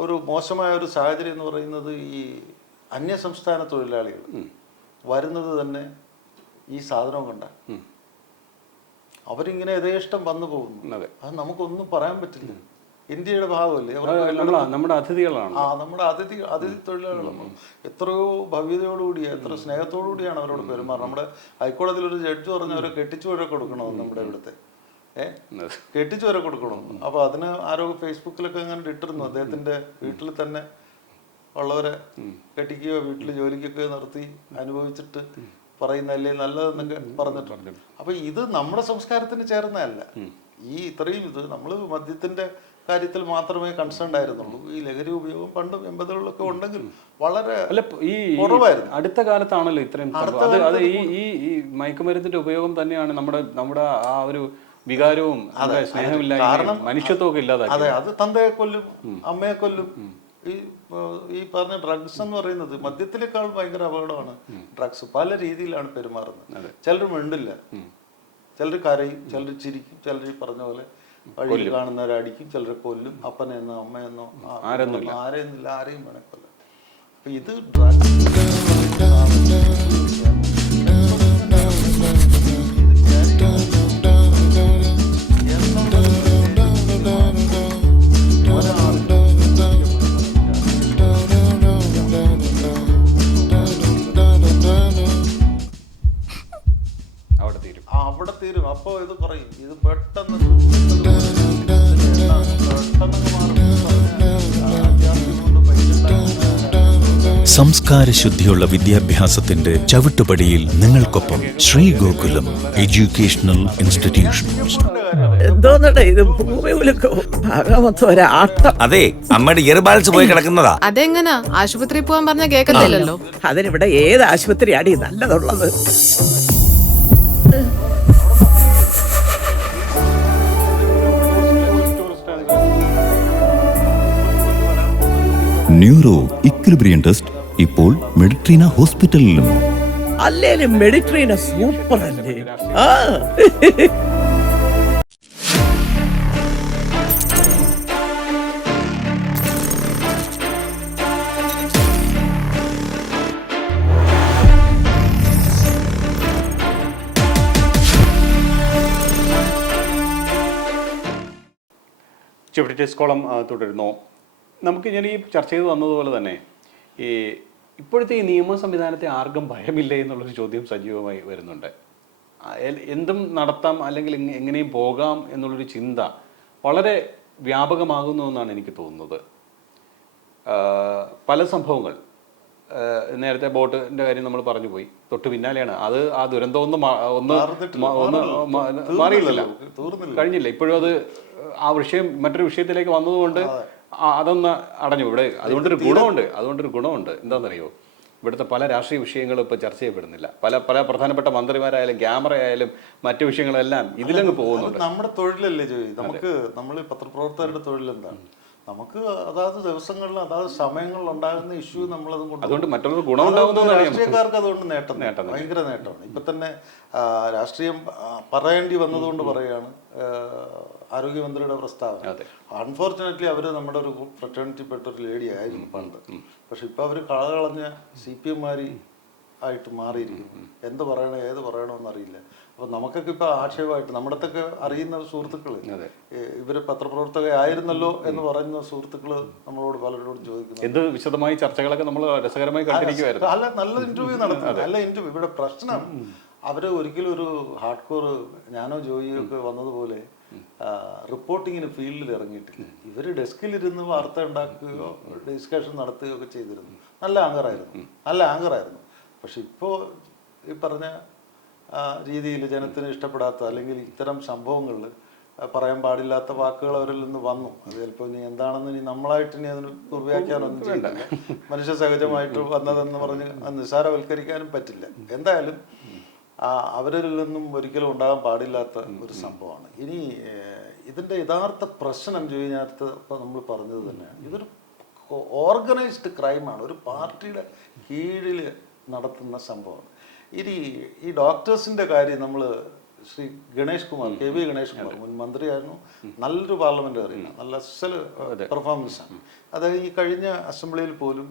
ഒരു മോശമായ ഒരു സാഹചര്യം എന്ന് പറയുന്നത് ഈ അന്യസംസ്ഥാന തൊഴിലാളികൾ വരുന്നത് തന്നെ ഈ സാധനം കണ്ട അവരിങ്ങനെ യഥേഷ്ടം വന്നു പോകുന്നു. അത് നമുക്കൊന്നും പറയാൻ പറ്റില്ല. ഇന്ത്യയുടെ ഭാഗമല്ലേ, നമ്മുടെ അതിഥികളാണ്. നമ്മുടെ അതിഥി തൊഴിലാളികളാണ്. എത്രയോ ഭവ്യതയോടുകൂടി എത്ര സ്നേഹത്തോടുകൂടിയാണ് അവരോട് പെരുമാറുന്നത്. നമ്മുടെ ഹൈക്കോടതിയിൽ ഒരു ജഡ്ജ് പറഞ്ഞു അവരെ കെട്ടിച്ചു വരെ കൊടുക്കണമെന്ന്. നമ്മുടെ ഇവിടുത്തെ കെട്ടിച്ചു വരെ കൊടുക്കണം. അപ്പൊ അതിന് ആരോ ഫേസ്ബുക്കിലൊക്കെ അങ്ങനെ ഇട്ടിരുന്നു, അദ്ദേഹത്തിന്റെ വീട്ടിൽ തന്നെ ഉള്ളവരെ കെട്ടിക്കുകയോ വീട്ടിൽ ജോലിക്കൊക്കെ നിർത്തി അനുഭവിച്ചിട്ട് പറയുന്നല്ലേ നല്ലതെന്നൊക്കെ പറഞ്ഞിട്ടുണ്ട്. അപ്പൊ ഇത് നമ്മുടെ സംസ്കാരത്തിന് ചേർന്നതല്ല. ഈ ഇത്രയും ഇത് നമ്മൾ മദ്യത്തിന്റെ കാര്യത്തിൽ മാത്രമേ കൺസേൺ ആയിരുന്നുള്ളൂ. ഈ ലഹരി ഉപയോഗം പണ്ട് 80കളിലൊക്കെ ഉണ്ടെങ്കിൽ വളരെ കുറവായിരുന്നു. അടുത്ത കാലത്താണല്ലോ ഇത്രയും. അത് ഈ മയക്കുമരുന്നിന്റെ ഉപയോഗം തന്നെയാണ് നമ്മുടെ ആ ഒരു വികാരവും സ്നേഹമില്ലായ്മയും മനുഷ്യത്വമൊക്കെ ഇല്ലാതാക്കി. അതെ, അത് തന്തയെ കൊല്ലും അമ്മയെ കൊല്ലും. ഈ പറഞ്ഞ ഡ്രഗ്സ് എന്ന് പറയുന്നത് മദ്യത്തിനേക്കാൾ ഭയങ്കര അപകടമാണ് ഡ്രഗ്സ്. പല രീതിയിലാണ് പെരുമാറുന്നത്. ചിലർ മിണ്ടില്ല, ചിലർ കരയും, ചിലർ ചിരിക്കും, ചിലർ പറഞ്ഞ പോലെ വഴിയിൽ കാണുന്നവരെ അടിക്കും, ചിലരെ കൊല്ലും. അപ്പനെന്നോ അമ്മയെന്നോ ആരെയൊന്നുമില്ല, ആരെയും വേണേ കൊല്ലാം. അപ്പൊ ഇത് അവിടെ തീരും. അപ്പൊ ഇത് പറയും, ഇത് പെട്ടെന്ന് സംസ്കാരശുദ്ധിയുള്ള വിദ്യാഭ്യാസത്തിന്റെ ചവിട്ടുപടിയിൽ നിങ്ങൾക്കൊപ്പം ശ്രീ ഗോകുലം എഡ്യൂക്കേഷണൽ ഇൻസ്റ്റിറ്റ്യൂഷൻസ്. എന്തോന്നടേ ഇത് ഭൂമിയിലൊക്കെ ആകാമൊത്ത ഒരാട്ടം. അതെ, അമ്മയുടെ ഇയർ ബാലൻസ് പോയി കിടക്കുന്നതാ. അതെങ്ങനാ ആശുപത്രി പോകാൻ പറഞ്ഞ കേൾക്കത്തില്ലല്ലോ. അതിനിവിടെ ഏത് ആശുപത്രിയാടി നല്ലതുള്ളത്? ന്യൂറോ ഇക്വിലിബ്രിയം ടെസ്റ്റ് ഇപ്പോൾ മെഡിട്രീന ഹോസ്പിറ്റലിലും. അല്ലേലും മെഡിട്രീന സൂപ്പർ അല്ലേ? ചുവട് ടെസ്റ്റ് കോളം തുടരുന്നു. നമുക്ക് ഞാൻ ഈ ചർച്ച ചെയ്ത് വന്നതുപോലെ തന്നെ ഈ ഇപ്പോഴത്തെ ഈ നിയമ സംവിധാനത്തെ ആർക്കും ഭയമില്ലേ എന്നുള്ളൊരു ചോദ്യം സജീവമായി വരുന്നുണ്ട്. എന്തും നടത്താം അല്ലെങ്കിൽ എങ്ങനെയും പോകാം എന്നുള്ളൊരു ചിന്ത വളരെ വ്യാപകമാകുന്നു എന്നാണ് എനിക്ക് തോന്നുന്നത്. പല സംഭവങ്ങൾ, നേരത്തെ ബോട്ടിൻ്റെ കാര്യം നമ്മൾ പറഞ്ഞു പോയി, തൊട്ട് പിന്നാലെയാണ് അത്. ആ ദുരന്തം ഒന്ന് മാറിയില്ലല്ലോ, കഴിഞ്ഞില്ല. ഇപ്പോഴും അത് ആ വിഷയം മറ്റൊരു വിഷയത്തിലേക്ക് വന്നതുകൊണ്ട് അതൊന്ന് അടഞ്ഞു. ഇവിടെ അതുകൊണ്ടൊരു ഗുണമുണ്ട്. എന്താണെന്നറിയോ, ഇവിടുത്തെ പല രാഷ്ട്രീയ വിഷയങ്ങളും ഇപ്പോൾ ചർച്ച ചെയ്യപ്പെടുന്നില്ല. പല പ്രധാനപ്പെട്ട മന്ത്രിമാരായാലും ക്യാമറ ആയാലും മറ്റു വിഷയങ്ങളെല്ലാം ഇതിലങ്ങ് പോകുന്നുണ്ട്. നമ്മുടെ തൊഴിലല്ലേ ജോയി? നമ്മൾ പത്രപ്രവർത്തകരുടെ തൊഴിലെന്താണ്? നമുക്ക് അതാത് ദിവസങ്ങളിൽ അതാത് സമയങ്ങളിൽ ഉണ്ടാകുന്ന ഇഷ്യൂ നമ്മളതും കൊണ്ട് അതുകൊണ്ട് മറ്റൊരു ഗുണമുണ്ടാകുന്ന രാഷ്ട്രീയക്കാർക്ക് അതുകൊണ്ട് നേട്ടം ഭയങ്കര നേട്ടമാണ്. ഇപ്പൊ തന്നെ രാഷ്ട്രീയം പറയേണ്ടി വന്നതുകൊണ്ട് പറയുകയാണ് ആരോഗ്യമന്ത്രിയുടെ പ്രസ്താവന. അൺഫോർച്ചുനേറ്റ്ലി അവർ നമ്മുടെ ഒരു ഫ്രട്ടേണിറ്റി പെട്ട ഒരു ലേഡി ആയിരുന്നു പണ്ട്. പക്ഷെ ഇപ്പൊ അവർ കളഞ്ഞ CPM ആയിട്ട് മാറിയിരിക്കുന്നു. എന്ത് പറയണോ ഏത് പറയണമെന്നറിയില്ല. അപ്പൊ നമുക്കൊക്കെ ഇപ്പൊ ആക്ഷേപമായിട്ട് നമ്മുടെ അടുത്തൊക്കെ അറിയുന്ന സുഹൃത്തുക്കള്, ഇവര് പത്രപ്രവർത്തകയായിരുന്നല്ലോ എന്ന് പറയുന്ന സുഹൃത്തുക്കള് നമ്മളോട് പലരോടും ചോദിക്കുന്നു. എന്ത് വിശദമായി ചർച്ചകളൊക്കെ നമ്മൾ രസകരമായി കണ്ടിരിക്കുവായിരുന്നു. അല്ല, നല്ല ഇന്റർവ്യൂ നടത്തുന്നത്, നല്ല ഇന്റർവ്യൂ. ഇവിടെ പ്രശ്നം അവര് ഒരിക്കലും ഒരു ഹാർഡ് കോർ ഞാനോ ജോയിയോ ഒക്കെ വന്നതുപോലെ റിപ്പോർട്ടിങ്ങിന് ഫീൽഡിൽ ഇറങ്ങിയിട്ടില്ല. ഇവര് ഡെസ്കിലിരുന്ന് വാർത്ത ഉണ്ടാക്കുകയോ ഡിസ്കഷൻ നടത്തുകയോ ഒക്കെ ചെയ്തിരുന്നു. നല്ല ആങ്കറായിരുന്നു. പക്ഷെ ഇപ്പോൾ ഈ പറഞ്ഞ രീതിയിൽ ജനത്തിന് ഇഷ്ടപ്പെടാത്ത അല്ലെങ്കിൽ ഇത്തരം സംഭവങ്ങളിൽ പറയാൻ പാടില്ലാത്ത വാക്കുകൾ അവരിൽ നിന്ന് വന്നു. അത് ചിലപ്പോൾ ഇനി എന്താണെന്ന് ഇനി നമ്മളായിട്ട് ഇനി അതിന് ദുർവ്യാഖ്യാനമൊന്നും ചെയ്യില്ല. മനുഷ്യ സഹജമായിട്ട് വന്നതെന്ന് പറഞ്ഞ് നിസ്സാരവൽക്കരിക്കാനും പറ്റില്ല. എന്തായാലും അവരിൽ നിന്നും ഒരിക്കലും ഉണ്ടാകാൻ പാടില്ലാത്ത ഒരു സംഭവമാണ്. ഇനി ഇതിൻ്റെ യഥാർത്ഥ പ്രശ്നം നേരത്തെ ഇപ്പോൾ നമ്മൾ പറഞ്ഞത് തന്നെയാണ്. ഇതൊരു ഓർഗനൈസ്ഡ് ക്രൈമാണ്. ഒരു പാർട്ടിയുടെ കീഴിൽ നടത്തുന്ന സംഭവമാണ്. ഇനി ഈ ഡോക്ടേഴ്സിൻ്റെ കാര്യം നമ്മൾ ശ്രീ ഗണേഷ് കുമാർ, KV ഗണേഷ് കുമാർ മുൻ മന്ത്രിയായിരുന്നു. നല്ലൊരു പാർലമെന്ററിയാണ്, നല്ല അസൽ പെർഫോമൻസാണ്. അതായത് ഈ കഴിഞ്ഞ അസംബ്ലിയിൽ പോലും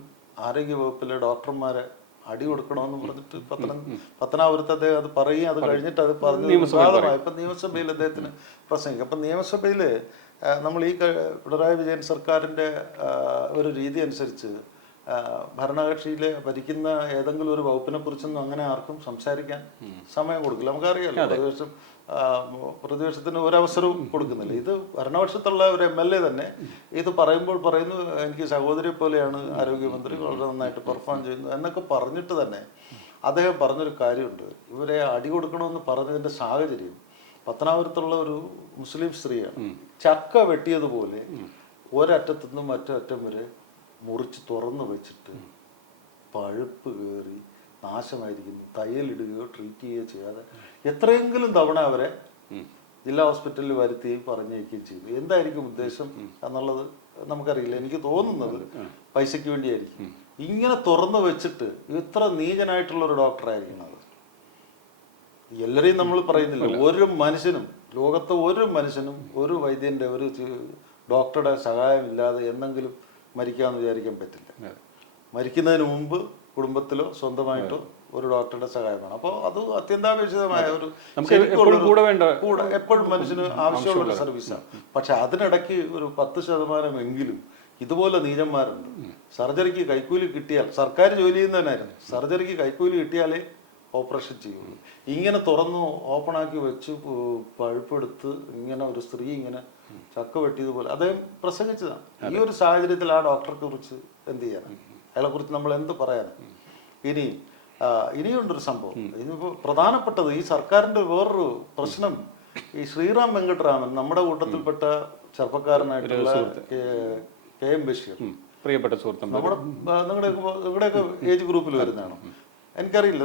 ആരോഗ്യ വകുപ്പിലെ ഡോക്ടർമാരെ അടി കൊടുക്കണമെന്ന് പറഞ്ഞിട്ട് പത്തനാപുരത്ത് അദ്ദേഹം അത് പറയും. അത് കഴിഞ്ഞിട്ട് അത് പറഞ്ഞ് വിവാദമായി. ഇപ്പം നിയമസഭയിൽ അദ്ദേഹത്തിന് പ്രസംഗിക്കും. അപ്പം നിയമസഭയിൽ നമ്മൾ ഈ പിണറായി വിജയൻ സർക്കാരിൻ്റെ ഒരു രീതി അനുസരിച്ച് ഭരണകക്ഷിയിലെ ഭരിക്കുന്ന ഏതെങ്കിലും ഒരു വകുപ്പിനെ കുറിച്ചൊന്നും അങ്ങനെ ആർക്കും സംസാരിക്കാൻ സമയം കൊടുക്കില്ല. നമുക്കറിയാമല്ലോ, പ്രതിപക്ഷത്തിന് ഒരവസരവും കൊടുക്കുന്നില്ല. ഇത് ഭരണപക്ഷത്തുള്ള ഒരു MLA തന്നെ ഇത് പറയുമ്പോൾ പറയുന്നു, എനിക്ക് സഹോദരിയെ പോലെയാണ് ആരോഗ്യമന്ത്രി, വളരെ നന്നായിട്ട് പെർഫോം ചെയ്യുന്നു എന്നൊക്കെ പറഞ്ഞിട്ട് തന്നെ അദ്ദേഹം പറഞ്ഞൊരു കാര്യമുണ്ട്. ഇവരെ അടി കൊടുക്കണമെന്ന് പറഞ്ഞതിൻ്റെ സാഹചര്യം പത്തനാപുരത്തുള്ള ഒരു മുസ്ലിം സ്ത്രീയാണ്. ചക്ക വെട്ടിയതുപോലെ ഒരറ്റത്തു നിന്നും മറ്റേ അറ്റം വരെ മുറിച്ച് തുറന്നു വെച്ചിട്ട് പഴുപ്പ് കയറി നാശമായിരിക്കുന്നു. തയ്യലിടുകയോ ട്രീറ്റ് ചെയ്യുകയോ ചെയ്യാതെ എത്രയെങ്കിലും തവണ അവരെ ജില്ലാ ഹോസ്പിറ്റലിൽ വരുത്തുകയും പറഞ്ഞയക്കുകയും ചെയ്തു. എന്തായിരിക്കും ഉദ്ദേശം എന്നുള്ളത് നമുക്കറിയില്ല. എനിക്ക് തോന്നുന്നത് പൈസയ്ക്ക് വേണ്ടിയായിരിക്കും. ഇങ്ങനെ തുറന്നു വെച്ചിട്ട് ഇത്ര നീചനായിട്ടുള്ള ഒരു ഡോക്ടറായിരിക്കണം അത്. എല്ലാവരെയും നമ്മൾ പറയുന്നില്ല. ഒരു മനുഷ്യനും, ലോകത്തെ ഒരു മനുഷ്യനും ഒരു വൈദ്യൻ്റെ ഒരു ഡോക്ടറുടെ സഹായം ഇല്ലാതെ എന്നെങ്കിലും മരിക്കാമെന്ന് വിചാരിക്കാൻ പറ്റില്ല. മരിക്കുന്നതിന് മുമ്പ് കുടുംബത്തിലോ സ്വന്തമായിട്ടോ ഒരു ഡോക്ടറുടെ സഹായം വേണം. അപ്പോൾ അത് അത്യന്താപേക്ഷിതമായ ഒരു കൂടെ എപ്പോഴും മനുഷ്യന് ആവശ്യമുള്ള ഒരു സർവീസാണ്. പക്ഷെ അതിനിടയ്ക്ക് ഒരു 10% ഇതുപോലെ നീചന്മാരുണ്ട്. സർജറിക്ക് കൈക്കൂലി കിട്ടിയാൽ, സർക്കാർ ജോലി ചെയ്യുന്നതിനായിരുന്നു, സർജറിക്ക് കൈക്കൂലി കിട്ടിയാലേ ഓപ്പറേഷൻ ചെയ്യുള്ളൂ. ഇങ്ങനെ തുറന്നു ഓപ്പണാക്കി വെച്ച് പഴുപ്പെടുത്ത് ഇങ്ങനെ ഒരു സ്ത്രീ ഇങ്ങനെ ചക്ക വെട്ടിയതുപോലെ അദ്ദേഹം പ്രസംഗിച്ചതാണ്. ഈ ഒരു സാഹചര്യത്തിൽ ആ ഡോക്ടറെ കുറിച്ച് എന്ത് ചെയ്യാനാണ്? അയാളെ കുറിച്ച് നമ്മൾ എന്ത് പറയാനാണ്? ഇനിയുണ്ടൊരു സംഭവം. ഇനിയിപ്പോൾ പ്രധാനപ്പെട്ടത് ഈ സർക്കാരിൻ്റെ വേറൊരു പ്രശ്നം, ഈ ശ്രീറാം വെങ്കട്ടരാമൻ, നമ്മുടെ കൂട്ടത്തിൽപ്പെട്ട ചെറുപ്പക്കാരനായിട്ടുള്ള KM ബഷീർ, പ്രിയപ്പെട്ട സുഹൃത്തും, നമ്മുടെ നിങ്ങളുടെയൊക്കെ ഏജ് ഗ്രൂപ്പിൽ വരുന്നതാണോ എനിക്കറിയില്ല.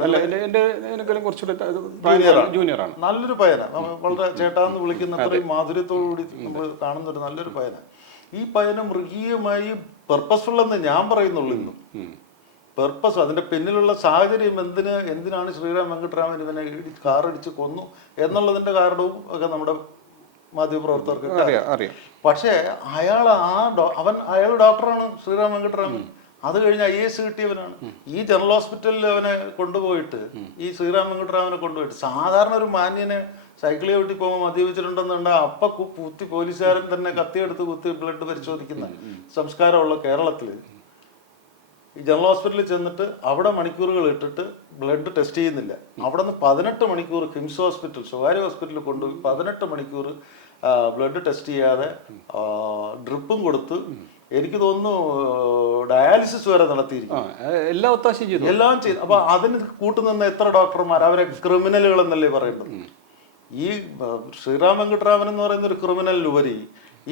ജൂനിയറാണ്. നല്ലൊരു പയ്യന, വളരെ ചേട്ടാന്ന് വിളിക്കുന്ന അത്രയും മാധുര്യത്തോടുകൂടി നമ്മൾ കാണുന്ന ഒരു നല്ലൊരു പയ്യന. ഈ പയ്യന മൃഗീയമായി പെർപ്പസ്ഫുൾ എന്ന് ഞാൻ പറയുന്നുള്ളൂ. ഇന്നും പെർപ്പസ്, അതിന്റെ പിന്നിലുള്ള സാഹചര്യം എന്തിനാണ് ശ്രീറാം വെങ്കട്ടരാമൻ ഇവനെ കാറടിച്ച് കൊന്നു എന്നുള്ളതിന്റെ കാരണവും ഒക്കെ നമ്മുടെ മാധ്യമപ്രവർത്തകർക്ക് അറിയാം. പക്ഷേ അയാൾ ഡോക്ടറാണ് ശ്രീറാം വെങ്കട്ടരാമൻ. അത് കഴിഞ്ഞ് IAS കിട്ടിയവനാണ്. ഈ ജനറൽ ഹോസ്പിറ്റലിൽ അവനെ കൊണ്ടുപോയിട്ട്, ഈ ശ്രീറാം വെങ്കട്ടരാമനെ കൊണ്ടുപോയിട്ട്, സാധാരണ ഒരു മാന്യനെ സൈക്കിളിൽ വെട്ടി പോകുമ്പോൾ മദ്യപിച്ചിട്ടുണ്ടെന്നുണ്ട് അപ്പ കുത്തി പോലീസുകാരൻ തന്നെ കത്തിയെടുത്ത് കുത്തി ബ്ലഡ് പരിശോധിക്കുന്ന സംസ്കാരമുള്ള കേരളത്തിൽ ഈ ജനറൽ ഹോസ്പിറ്റലിൽ ചെന്നിട്ട് അവിടെ മണിക്കൂറുകൾ ഇട്ടിട്ട് ബ്ലഡ് ടെസ്റ്റ് ചെയ്യുന്നില്ല. അവിടെ നിന്ന് 18 മണിക്കൂർ കിംസ് ഹോസ്പിറ്റൽ, സ്വകാര്യ ഹോസ്പിറ്റലിൽ കൊണ്ടുപോയി 18 മണിക്കൂർ ബ്ലഡ് ടെസ്റ്റ് ചെയ്യാതെ ഡ്രിപ്പും കൊടുത്ത്, എനിക്ക് തോന്നുന്നു ഡയാലിസിസ് വരെ നടത്തിയിരിക്കും. എല്ലാം ചെയ്തു. അപ്പൊ അതിന് കൂട്ടുനിന്ന എത്ര ഡോക്ടർമാർ, അവരെ ക്രിമിനലുകൾ എന്നല്ലേ പറയുന്നത്. ഈ ശ്രീറാം വെങ്കട്ടരാമൻ എന്ന് പറയുന്ന ഒരു ക്രിമിനലിനുപരി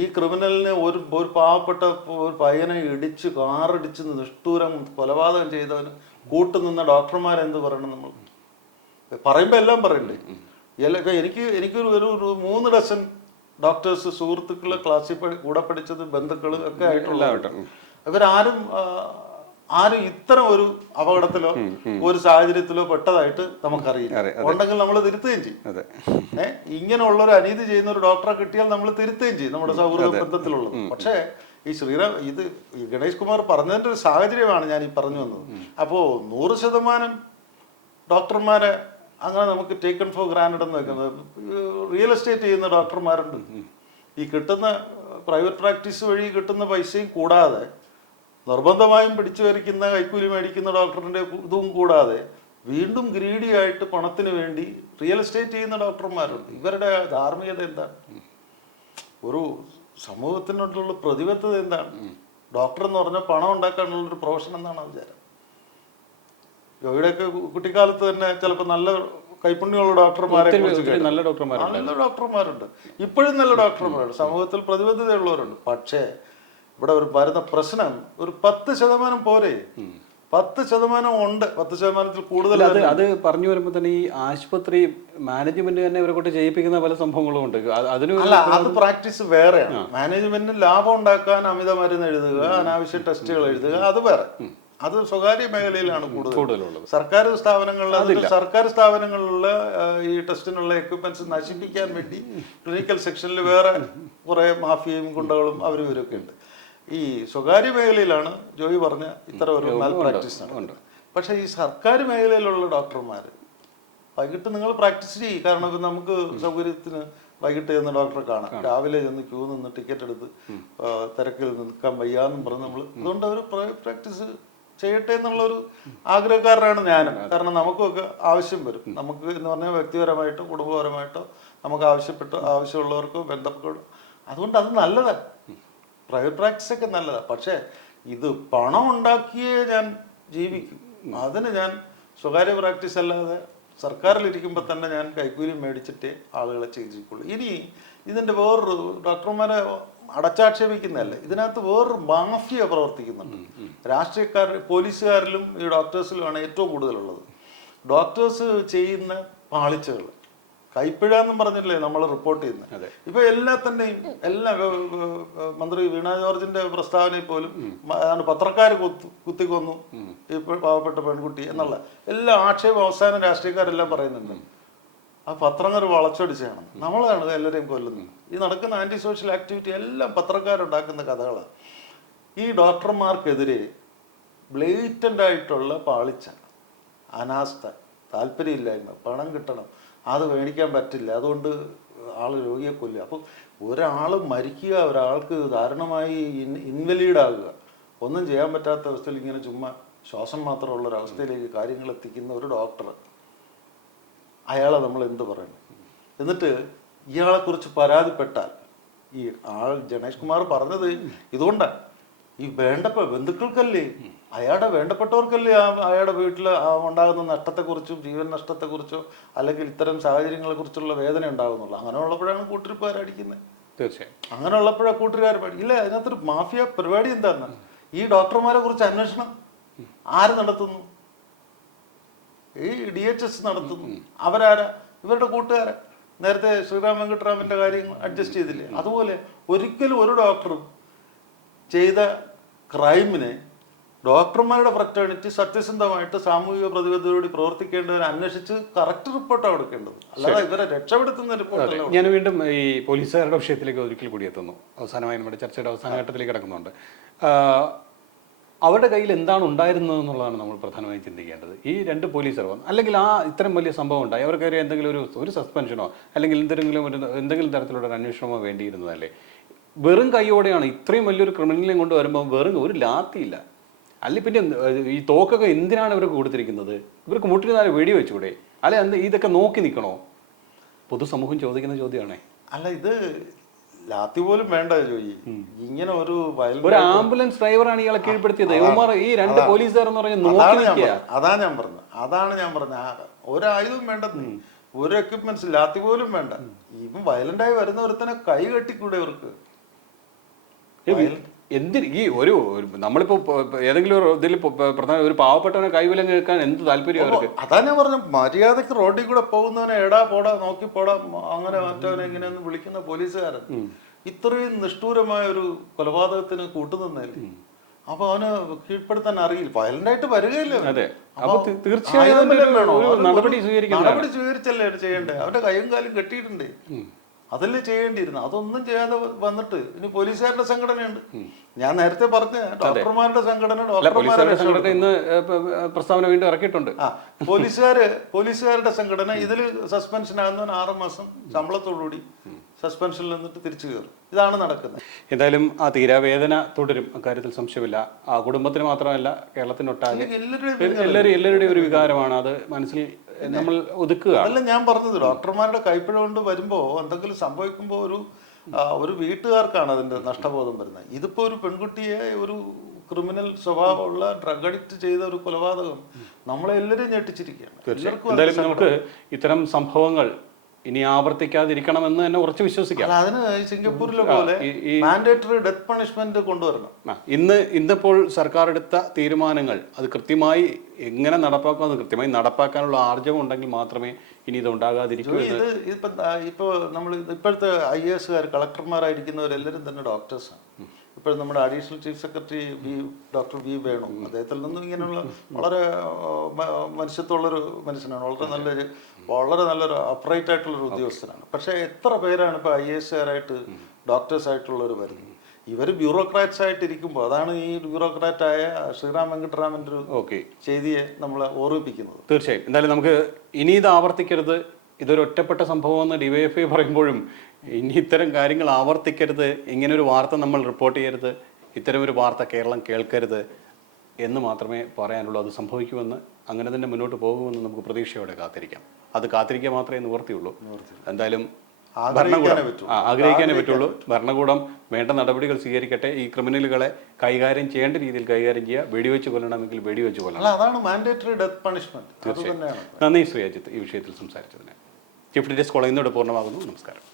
ഈ ക്രിമിനലിനെ ഒരു പാവപ്പെട്ട ഒരു പയ്യനെ ഇടിച്ച് കാറിടിച്ച് നിഷ്ഠൂരം കൊലപാതകം ചെയ്തവന് കൂട്ടുനിന്ന ഡോക്ടർമാരെന്ത് പറയണം? നമ്മൾ പറയുമ്പോൾ എല്ലാം പറയണ്ടേ? എനിക്കൊരു 3 ഡസൻ ഡോക്ടേഴ്സ് സുഹൃത്തുക്കള്, ക്ലാസ്സിൽ കൂടെ പഠിച്ചത്, ബന്ധുക്കള് ഒക്കെ ആയിട്ടുള്ള ഇവരാരും ഇത്തരം ഒരു അപകടത്തിലോ ഒരു സാഹചര്യത്തിലോ പെട്ടതായിട്ട് നമുക്കറിയില്ല. ഉണ്ടെങ്കിൽ നമ്മൾ തിരുത്തുകയും ചെയ്യും. ഇങ്ങനെയുള്ള ഒരു അനീതി ചെയ്യുന്ന ഒരു ഡോക്ടറെ കിട്ടിയാൽ നമ്മൾ തിരുത്തുകയും ചെയ്യും, നമ്മുടെ സൗഹൃദ ബന്ധത്തിലുള്ളത്. പക്ഷേ ഈ ഇത് ഗണേഷ് കുമാർ പറഞ്ഞതിന്റെ ഒരു സാഹചര്യമാണ് ഞാൻ ഈ പറഞ്ഞു വന്നത്. അപ്പോ 100% ഡോക്ടർമാരെ അങ്ങനെ നമുക്ക് ടേക്കൺ ഫോർ ഗ്രാൻഡ് എന്ന് വെക്കുന്നത്. റിയൽ എസ്റ്റേറ്റ് ചെയ്യുന്ന ഡോക്ടർമാരുണ്ട്. ഈ കിട്ടുന്ന പ്രൈവറ്റ് പ്രാക്ടീസ് വഴി കിട്ടുന്ന പൈസയും കൂടാതെ, നിർബന്ധമായും പിടിച്ചു വരിക്കുന്ന കൈക്കൂലി മേടിക്കുന്ന ഡോക്ടറിന്റെ ഇതും കൂടാതെ, വീണ്ടും ഗ്രീഡി ആയിട്ട് പണത്തിന് വേണ്ടി റിയൽ എസ്റ്റേറ്റ് ചെയ്യുന്ന ഡോക്ടർമാരുണ്ട്. ഇവരുടെ ധാർമ്മികത എന്താണ്? ഒരു സമൂഹത്തിനോടുള്ള പ്രതിബദ്ധത എന്താണ്? ഡോക്ടർ എന്ന് പറഞ്ഞാൽ പണം ഉണ്ടാക്കാനുള്ളൊരു പ്രൊഫഷൻ എന്നാണ് വിചാരം. ഇവിടെയൊക്കെ കുട്ടിക്കാലത്ത് തന്നെ ചിലപ്പോൾ നല്ല കൈപ്പുണ്യമുള്ള ഡോക്ടർമാരെ, നല്ല ഡോക്ടർമാരുണ്ട്, ഇപ്പോഴും നല്ല ഡോക്ടർമാരുണ്ട്, സമൂഹത്തിൽ പ്രതിബദ്ധതയുള്ളവരുണ്ട്. പക്ഷേ ഇവിടെ വരുന്ന പ്രശ്നം ഒരു 10% പോരെ, 10% ഉണ്ട്, 10%-ൽ കൂടുതൽ. അത് പറഞ്ഞു വരുമ്പോൾ തന്നെ ഈ ആശുപത്രി മാനേജ്മെന്റ് തന്നെ ഇവരെ കൊണ്ട് ചെയ്യിപ്പിക്കുന്ന പല സംഭവങ്ങളും ഉണ്ട്. അത് പ്രാക്ടീസ് വേറെയാണ്. മാനേജ്മെന്റിന് ലാഭം ഉണ്ടാക്കാൻ അമിത മരുന്ന് എഴുതുക, അനാവശ്യ ടെസ്റ്റുകൾ എഴുതുക, അത് വേറെ. അത് സ്വകാര്യ മേഖലയിലാണ് കൂടുതലുള്ളത്. സർക്കാർ സ്ഥാപനങ്ങളിലുള്ള ഈ ടെസ്റ്റിനുള്ള എക്യുപ്മെന്റ്സ് നശിപ്പിക്കാൻ വേണ്ടി ക്ലിനിക്കൽ സെക്ഷനിൽ വേറെ കുറെ മാഫിയയും ഗുണ്ടകളും അവരും ഇവരൊക്കെ ഉണ്ട്. ഈ സ്വകാര്യ മേഖലയിലാണ് ജോയി പറഞ്ഞ ഇത്തരം ഒരു മാൽ പ്രാക്ടീസ് നടക്കുന്നത്. പക്ഷേ ഈ സർക്കാർ മേഖലയിലുള്ള ഡോക്ടർമാർ വൈകിട്ട് നിങ്ങൾ പ്രാക്ടീസ് ചെയ്യും. കാരണം ഇപ്പം നമുക്ക് സൗകര്യത്തിന് വൈകിട്ട് ചെന്ന് ഡോക്ടറെ കാണാം. രാവിലെ ചെന്ന് ക്യൂ നിന്ന് ടിക്കറ്റ് എടുത്ത് തിരക്കിൽ നിൽക്കാൻ വയ്യാന്നും പറഞ്ഞ് നമ്മൾ അതുകൊണ്ട് അവർ പ്രാക്ടീസ് ചെയ്യട്ടെ എന്നുള്ളൊരു ആഗ്രഹക്കാരനാണ് ഞാനും. കാരണം നമുക്കൊക്കെ ആവശ്യം വരും. നമുക്ക് എന്ന് പറഞ്ഞാൽ വ്യക്തിപരമായിട്ടോ കുടുംബപരമായിട്ടോ നമുക്ക് ആവശ്യമുള്ളവർക്കോ ബന്ധപ്പെട്ടു. അതുകൊണ്ട് അത് നല്ലതാണ്. പ്രൈവറ്റ് പ്രാക്ടീസ് ഒക്കെ നല്ലതാണ്. പക്ഷേ ഇത് പണം ഉണ്ടാക്കിയേ ഞാൻ ജീവിക്കും. അതിന് ഞാൻ സ്വകാര്യ പ്രാക്ടീസ് അല്ലാതെ സർക്കാരിലിരിക്കുമ്പോൾ തന്നെ ഞാൻ കൈക്കൂലി മേടിച്ചിട്ടേ ആളുകളെ ചികിത്സിക്കുള്ളൂ. ഇനി ഇതിൻ്റെ വേറൊരു ഡോക്ടർമാരെ അടച്ചാക്ഷേപിക്കുന്നതല്ല, ഇതിനകത്ത് വേറൊരു മാഫിയ പ്രവർത്തിക്കുന്നുണ്ട്. രാഷ്ട്രീയക്കാർ പോലീസുകാരിലും ഈ ഡോക്ടേഴ്സിലുമാണ് ഏറ്റവും കൂടുതലുള്ളത്. ഡോക്ടേഴ്സ് ചെയ്യുന്ന പാളിച്ചകൾ കൈപ്പിഴ എന്നും പറഞ്ഞില്ലേ നമ്മൾ റിപ്പോർട്ട് ചെയ്യുന്നത്. ഇപ്പൊ എല്ലാ മന്ത്രി വീണ ജോർജിന്റെ പ്രസ്താവനയിൽ പോലും പത്രക്കാർ കുത്തിക്കൊന്നു ഈ പാവപ്പെട്ട പെൺകുട്ടി എന്നുള്ള എല്ലാ ആക്ഷേപം അവസാനം രാഷ്ട്രീയക്കാരെല്ലാം പറയുന്നുണ്ട്. ആ പത്രങ്ങൾ വളച്ചൊടിച്ചാണ്, നമ്മളാണ് എല്ലാവരെയും കൊല്ലുന്നത്. ഈ നടക്കുന്ന ആന്റി സോഷ്യൽ ആക്ടിവിറ്റി എല്ലാം പത്രക്കാരുണ്ടാക്കുന്ന കഥകളാണ്. ഈ ഡോക്ടർമാർക്കെതിരെ ബ്ലേറ്റൻ്റ് ആയിട്ടുള്ള പാളിച്ച, അനാസ്ഥ, താല്പര്യമില്ലായ്മ, പണം കിട്ടണം, അത് മേടിക്കാൻ പറ്റില്ല, അതുകൊണ്ട് ആൾ രോഗിയെ കൊല്ലുക. അപ്പോൾ ഒരാൾ മരിക്കുക, ഒരാൾക്ക് ദാരുണമായി ഇൻവലീഡാകുക, ഒന്നും ചെയ്യാൻ പറ്റാത്ത അവസ്ഥയിൽ ഇങ്ങനെ ചുമ്മാ ശ്വാസം മാത്രമുള്ള ഒരവസ്ഥയിലേക്ക് കാര്യങ്ങൾ എത്തിക്കുന്ന ഒരു ഡോക്ടർ, അയാളെ നമ്മൾ എന്ത് പറയണം? എന്നിട്ട് ഇയാളെക്കുറിച്ച് പരാതിപ്പെട്ടാൽ ഈ ജനേഷ് കുമാർ പറഞ്ഞത് ഇതുകൊണ്ടാണ്, ഈ ബന്ധുക്കൾക്കല്ലേ, അയാളുടെ വേണ്ടപ്പെട്ടവർക്കല്ലേ അയാളുടെ വീട്ടിൽ ഉണ്ടാകുന്ന നഷ്ടത്തെക്കുറിച്ചും ജീവൻ നഷ്ടത്തെക്കുറിച്ചോ അല്ലെങ്കിൽ ഇത്തരം സാഹചര്യങ്ങളെക്കുറിച്ചുള്ള വേദന ഉണ്ടാകുന്നുള്ളൂ. അങ്ങനെ ഉള്ളപ്പോഴാണ് കൂട്ടുകാരടിക്കുന്നത്. തീർച്ചയായും അങ്ങനെ ഉള്ളപ്പോഴാണ് കൂട്ടുകാർ ഇല്ല. അതിനകത്തൊരു മാഫിയ പരിപാടി എന്താന്ന്, ഈ ഡോക്ടർമാരെ കുറിച്ച് അന്വേഷണം ആര് നടത്തുന്നു? ഈ DHS നടത്തുന്നു. അവരാരാ? ഇവരുടെ കൂട്ടുകാരാ. നേരത്തെ ശ്രീറാം വെങ്കട്ടറാമിന്റെ കാര്യങ്ങൾ അഡ്ജസ്റ്റ് ചെയ്തില്ലേ? അതുപോലെ ഒരിക്കലും ഒരു ഡോക്ടറും ചെയ്ത ക്രൈമിനെ ഡോക്ടർമാരുടെ ഫ്രറ്റേണിറ്റി സത്യസന്ധമായിട്ട് സാമൂഹിക പ്രതിബദ്ധതയോടെ പ്രവർത്തിക്കേണ്ടവരെ അന്വേഷിച്ച് കറക്റ്റ് റിപ്പോർട്ടാണ് കൊടുക്കേണ്ടത്, അല്ലാതെ ഇവരെ രക്ഷപ്പെടുത്തുന്ന റിപ്പോർട്ടല്ല. ഞാൻ വീണ്ടും ഈ പോലീസുകാരുടെ വിഷയത്തിലേക്ക് ഒരിക്കൽ കൂടി എത്തുന്നു. അവസാനമായി നമ്മുടെ ചർച്ചയുടെ അവസാന ഘട്ടത്തിലേക്ക് കിടക്കുന്നുണ്ട്. അവരുടെ കയ്യിൽ എന്താണ് ഉണ്ടായിരുന്നത് എന്നുള്ളതാണ് നമ്മൾ പ്രധാനമായും ചിന്തിക്കേണ്ടത്. ഈ രണ്ട് പോലീസുകാർ അല്ലെങ്കിൽ ഇത്തരം വലിയ സംഭവം ഉണ്ടായി, അവർക്കൊരു എന്തെങ്കിലും ഒരു സസ്പെൻഷനോ അല്ലെങ്കിൽ എന്തെങ്കിലും തരത്തിലുള്ള ഒരു അന്വേഷണമോ വേണ്ടിയിരുന്നതല്ലേ? വെറും കൈയോടെയാണ് ഇത്രയും വലിയൊരു ക്രിമിനലിനെ കൊണ്ട് വരുമ്പോൾ വെറും ഒരു ലാത്തിയില്ല. അല്ലെ പിന്നെ ഈ തോക്കൊക്കെ എന്തിനാണ് ഇവർക്ക് കൊടുത്തിരിക്കുന്നത്? ഇവർക്ക് മുട്ടിനാല് വെടി വെച്ചൂടെ? അല്ലെ ഇതൊക്കെ നോക്കി നിൽക്കണോ? പൊതുസമൂഹം ചോദിക്കുന്ന ചോദ്യമാണേ. അല്ല, ഇത് ലാത്തി പോലും വേണ്ട ജോയി. ഇങ്ങനെ ഒരു ആംബുലൻസ് ഡ്രൈവറാണ് ഇയാളെ കീഴ്പ്പെടുത്തിയത്. ഈ രണ്ട് പോലീസുകാർ എന്ന് പറഞ്ഞാൽ അതാണ് ഞാൻ പറഞ്ഞത്. ഒരായുധവും വേണ്ടെന്ന്, ഒരു എക്യുപ്മെന്റ്സ് ലാത്തി പോലും വേണ്ട. ഇപ്പം വയലന്റായി വരുന്ന ഒരുത്തനെ കൈ കെട്ടിക്കൂടെ ഇവർക്ക്? എന്തിന് ഈ നമ്മളിപ്പോ ഏതെങ്കിലും ഇതിൽ പ്രധാന ഒരു പാവപ്പെട്ടവനെ കൈവിലങ്ങ് കേൾക്കാൻ എന്ത് താല്പര്യം അവർക്ക്? അതാ ഞാൻ പറഞ്ഞു, മര്യാദക്ക് റോഡിൽ കൂടെ പോകുന്നവനെ എടാ പോടാ നോക്കി പോടാ അങ്ങനെ മറ്റവനെ ഇങ്ങനെയൊന്നും വിളിക്കുന്ന പോലീസുകാരൻ ഇത്രയും നിഷ്ഠൂരമായ ഒരു കൊലപാതകത്തിന് കൂട്ടുനിന്നല്ലേ? അപ്പൊ അവന് കീഴ്പ്പെടുത്താൻ അറിയില്ല, വയലന്റായിട്ട് വരികയില്ലേ? തീർച്ചയായും നടപടി സ്വീകരിച്ചല്ലേ ചെയ്യണ്ടേ? അവന്റെ കൈയും കാലും കെട്ടിയിട്ടുണ്ടേ, അതല്ലേ ചെയ്യേണ്ടിയിരുന്നു. അതൊന്നും ചെയ്യാതെ വന്നിട്ട് ഇനി പോലീസുകാരുടെ സംഘടനയുണ്ട്. ഞാൻ നേരത്തെ പറഞ്ഞ ഡോക്ടർമാരുടെ സംഘടന ഇന്ന് പ്രസ്താവന വീണ്ടും ഇറക്കിയിട്ടുണ്ട്. പോലീസുകാരുടെ സംഘടന ഇതിൽ സസ്പെൻഷൻ ആകുന്നവൻ 6 മാസം ശമ്പളത്തോടുകൂടി സസ്പെൻഷനിൽ നിന്നിട്ട് തിരിച്ചു കയറും. ഇതാണ് നടക്കുന്നത്. എന്തായാലും ആ തീരാവേദന തുടരും, അക്കാര്യത്തിൽ സംശയമില്ല. ആ കുടുംബത്തിന് മാത്രമല്ല, കേരളത്തിനൊട്ടാകെ എല്ലാവരുടെയും ഒരു വികാരമാണ്. അത് മനസ്സിൽ നമ്മൾ ഒതുക്കുക. അതല്ല ഞാൻ പറഞ്ഞത്, ഡോക്ടർമാരുടെ കൈപ്പിഴ കൊണ്ട് വരുമ്പോൾ എന്തെങ്കിലും സംഭവിക്കുമ്പോൾ ഒരു വീട്ടുകാർക്കാണ് അതിന്റെ നഷ്ടബോധം വരുന്നത്. ഇതിപ്പോ ഒരു പെൺകുട്ടിയെ ഒരു ക്രിമിനൽ സ്വഭാവമുള്ള ഡ്രഗ് അഡിക്റ്റ് ചെയ്ത ഒരു കൊലപാതകം നമ്മളെല്ലാവരും ഞെട്ടിച്ചിരിക്കുകയാണ്. എന്തായാലും നമുക്ക് ഇത്തരം സംഭവങ്ങൾ ഇനി ആവർത്തിക്കാതിരിക്കണമെന്ന് തന്നെ ഉറച്ചു വിശ്വസിക്കാം. അതിന് സിംഗപ്പൂരിലെ പോലെ മാൻഡേറ്ററി ഡെത്ത് പണിഷ്മെന്റ് കൊണ്ടുവരണം. ഇന്നിപ്പോൾ സർക്കാർ എടുത്ത തീരുമാനങ്ങൾ അത് കൃത്യമായി എങ്ങനെ നടപ്പാക്കാമെന്ന് കൃത്യമായി നടപ്പാക്കാനുള്ള ആർജവം ഉണ്ടെങ്കിൽ മാത്രമേ ഇനി ഇത് ഉണ്ടാകാതിരിക്കൂ. ഇപ്പൊ നമ്മൾ ഇപ്പോഴത്തെ IAS കളക്ടർമാരായിരിക്കുന്നവരെല്ലാവരും തന്നെ ഡോക്ടേഴ്സാണ്. ഇപ്പോഴും നമ്മുടെ additional chief secretary doctor V Venu, അദ്ദേഹത്തിൽ നിന്നും ഇങ്ങനെയുള്ള വളരെ മനുഷ്യത്വമുള്ളൊരു മനുഷ്യനാണ്. വളരെ നല്ലൊരു അപ്രൈറ്റ് ആയിട്ടുള്ളൊരു ഉദ്യോഗസ്ഥനാണ്. പക്ഷേ എത്ര പേരാണ് ഇപ്പോൾ IAS ഡോക്ടേഴ്സായിട്ടുള്ളവർ വരുന്നത്? ഇവർ ബ്യൂറോക്രാറ്റ്സ് ആയിട്ടിരിക്കുമ്പോൾ അതാണ് ഈ ബ്യൂറോക്രാറ്റായ ശ്രീറാം വെങ്കിട്ടരാമൻ്റെ ഒരു ഓക്കെ, ചെയ്തിയെ നമ്മളെ ഓർമ്മിപ്പിക്കുന്നത്. തീർച്ചയായും. എന്തായാലും നമുക്ക് ഇനി ഇത് ആവർത്തിക്കരുത്, ഇതൊരു ഒറ്റപ്പെട്ട സംഭവം എന്ന് ഡിവൈഎഫ്ഐ പറയുമ്പോഴും ഇനി ഇത്തരം കാര്യങ്ങൾ ആവർത്തിക്കരുത്, ഇങ്ങനൊരു വാർത്ത നമ്മൾ റിപ്പോർട്ട് ചെയ്യരുത്, ഇത്തരമൊരു വാർത്ത കേരളം കേൾക്കരുത് എന്ന് മാത്രമേ പറയാനുള്ളൂ. അത് സംഭവിക്കുമെന്ന്, അങ്ങനെ തന്നെ മുന്നോട്ട് പോകുമെന്ന് നമുക്ക് പ്രതീക്ഷയോടെ കാത്തിരിക്കാം. അത് കാത്തിരിക്കുക മാത്രമേ നിവർത്തിയുള്ളൂ. എന്തായാലും ആഗ്രഹിക്കാനേ പറ്റുള്ളൂ. ഭരണകൂടം വേണ്ട നടപടികൾ സ്വീകരിക്കട്ടെ. ഈ ക്രിമിനലുകളെ കൈകാര്യം ചെയ്യേണ്ട രീതിയിൽ കൈകാര്യം ചെയ്യുക. വെടിവെച്ച് കൊല്ലണമെങ്കിൽ വെടിവെച്ച് കൊല്ലണം. അതാണ് മാൻഡേറ്ററി ഡെത്ത് പണിഷ്മെന്റ്. തീർച്ചയായും. നന്ദി ശ്രീ അജിത്ത് ഈ വിഷയത്തിൽ സംസാരിച്ചതിന്. ചീഫ് ഡെസ്ക് കോൾ ഇന്നോട് പൂർണ്ണമാകുന്നു. നമസ്കാരം.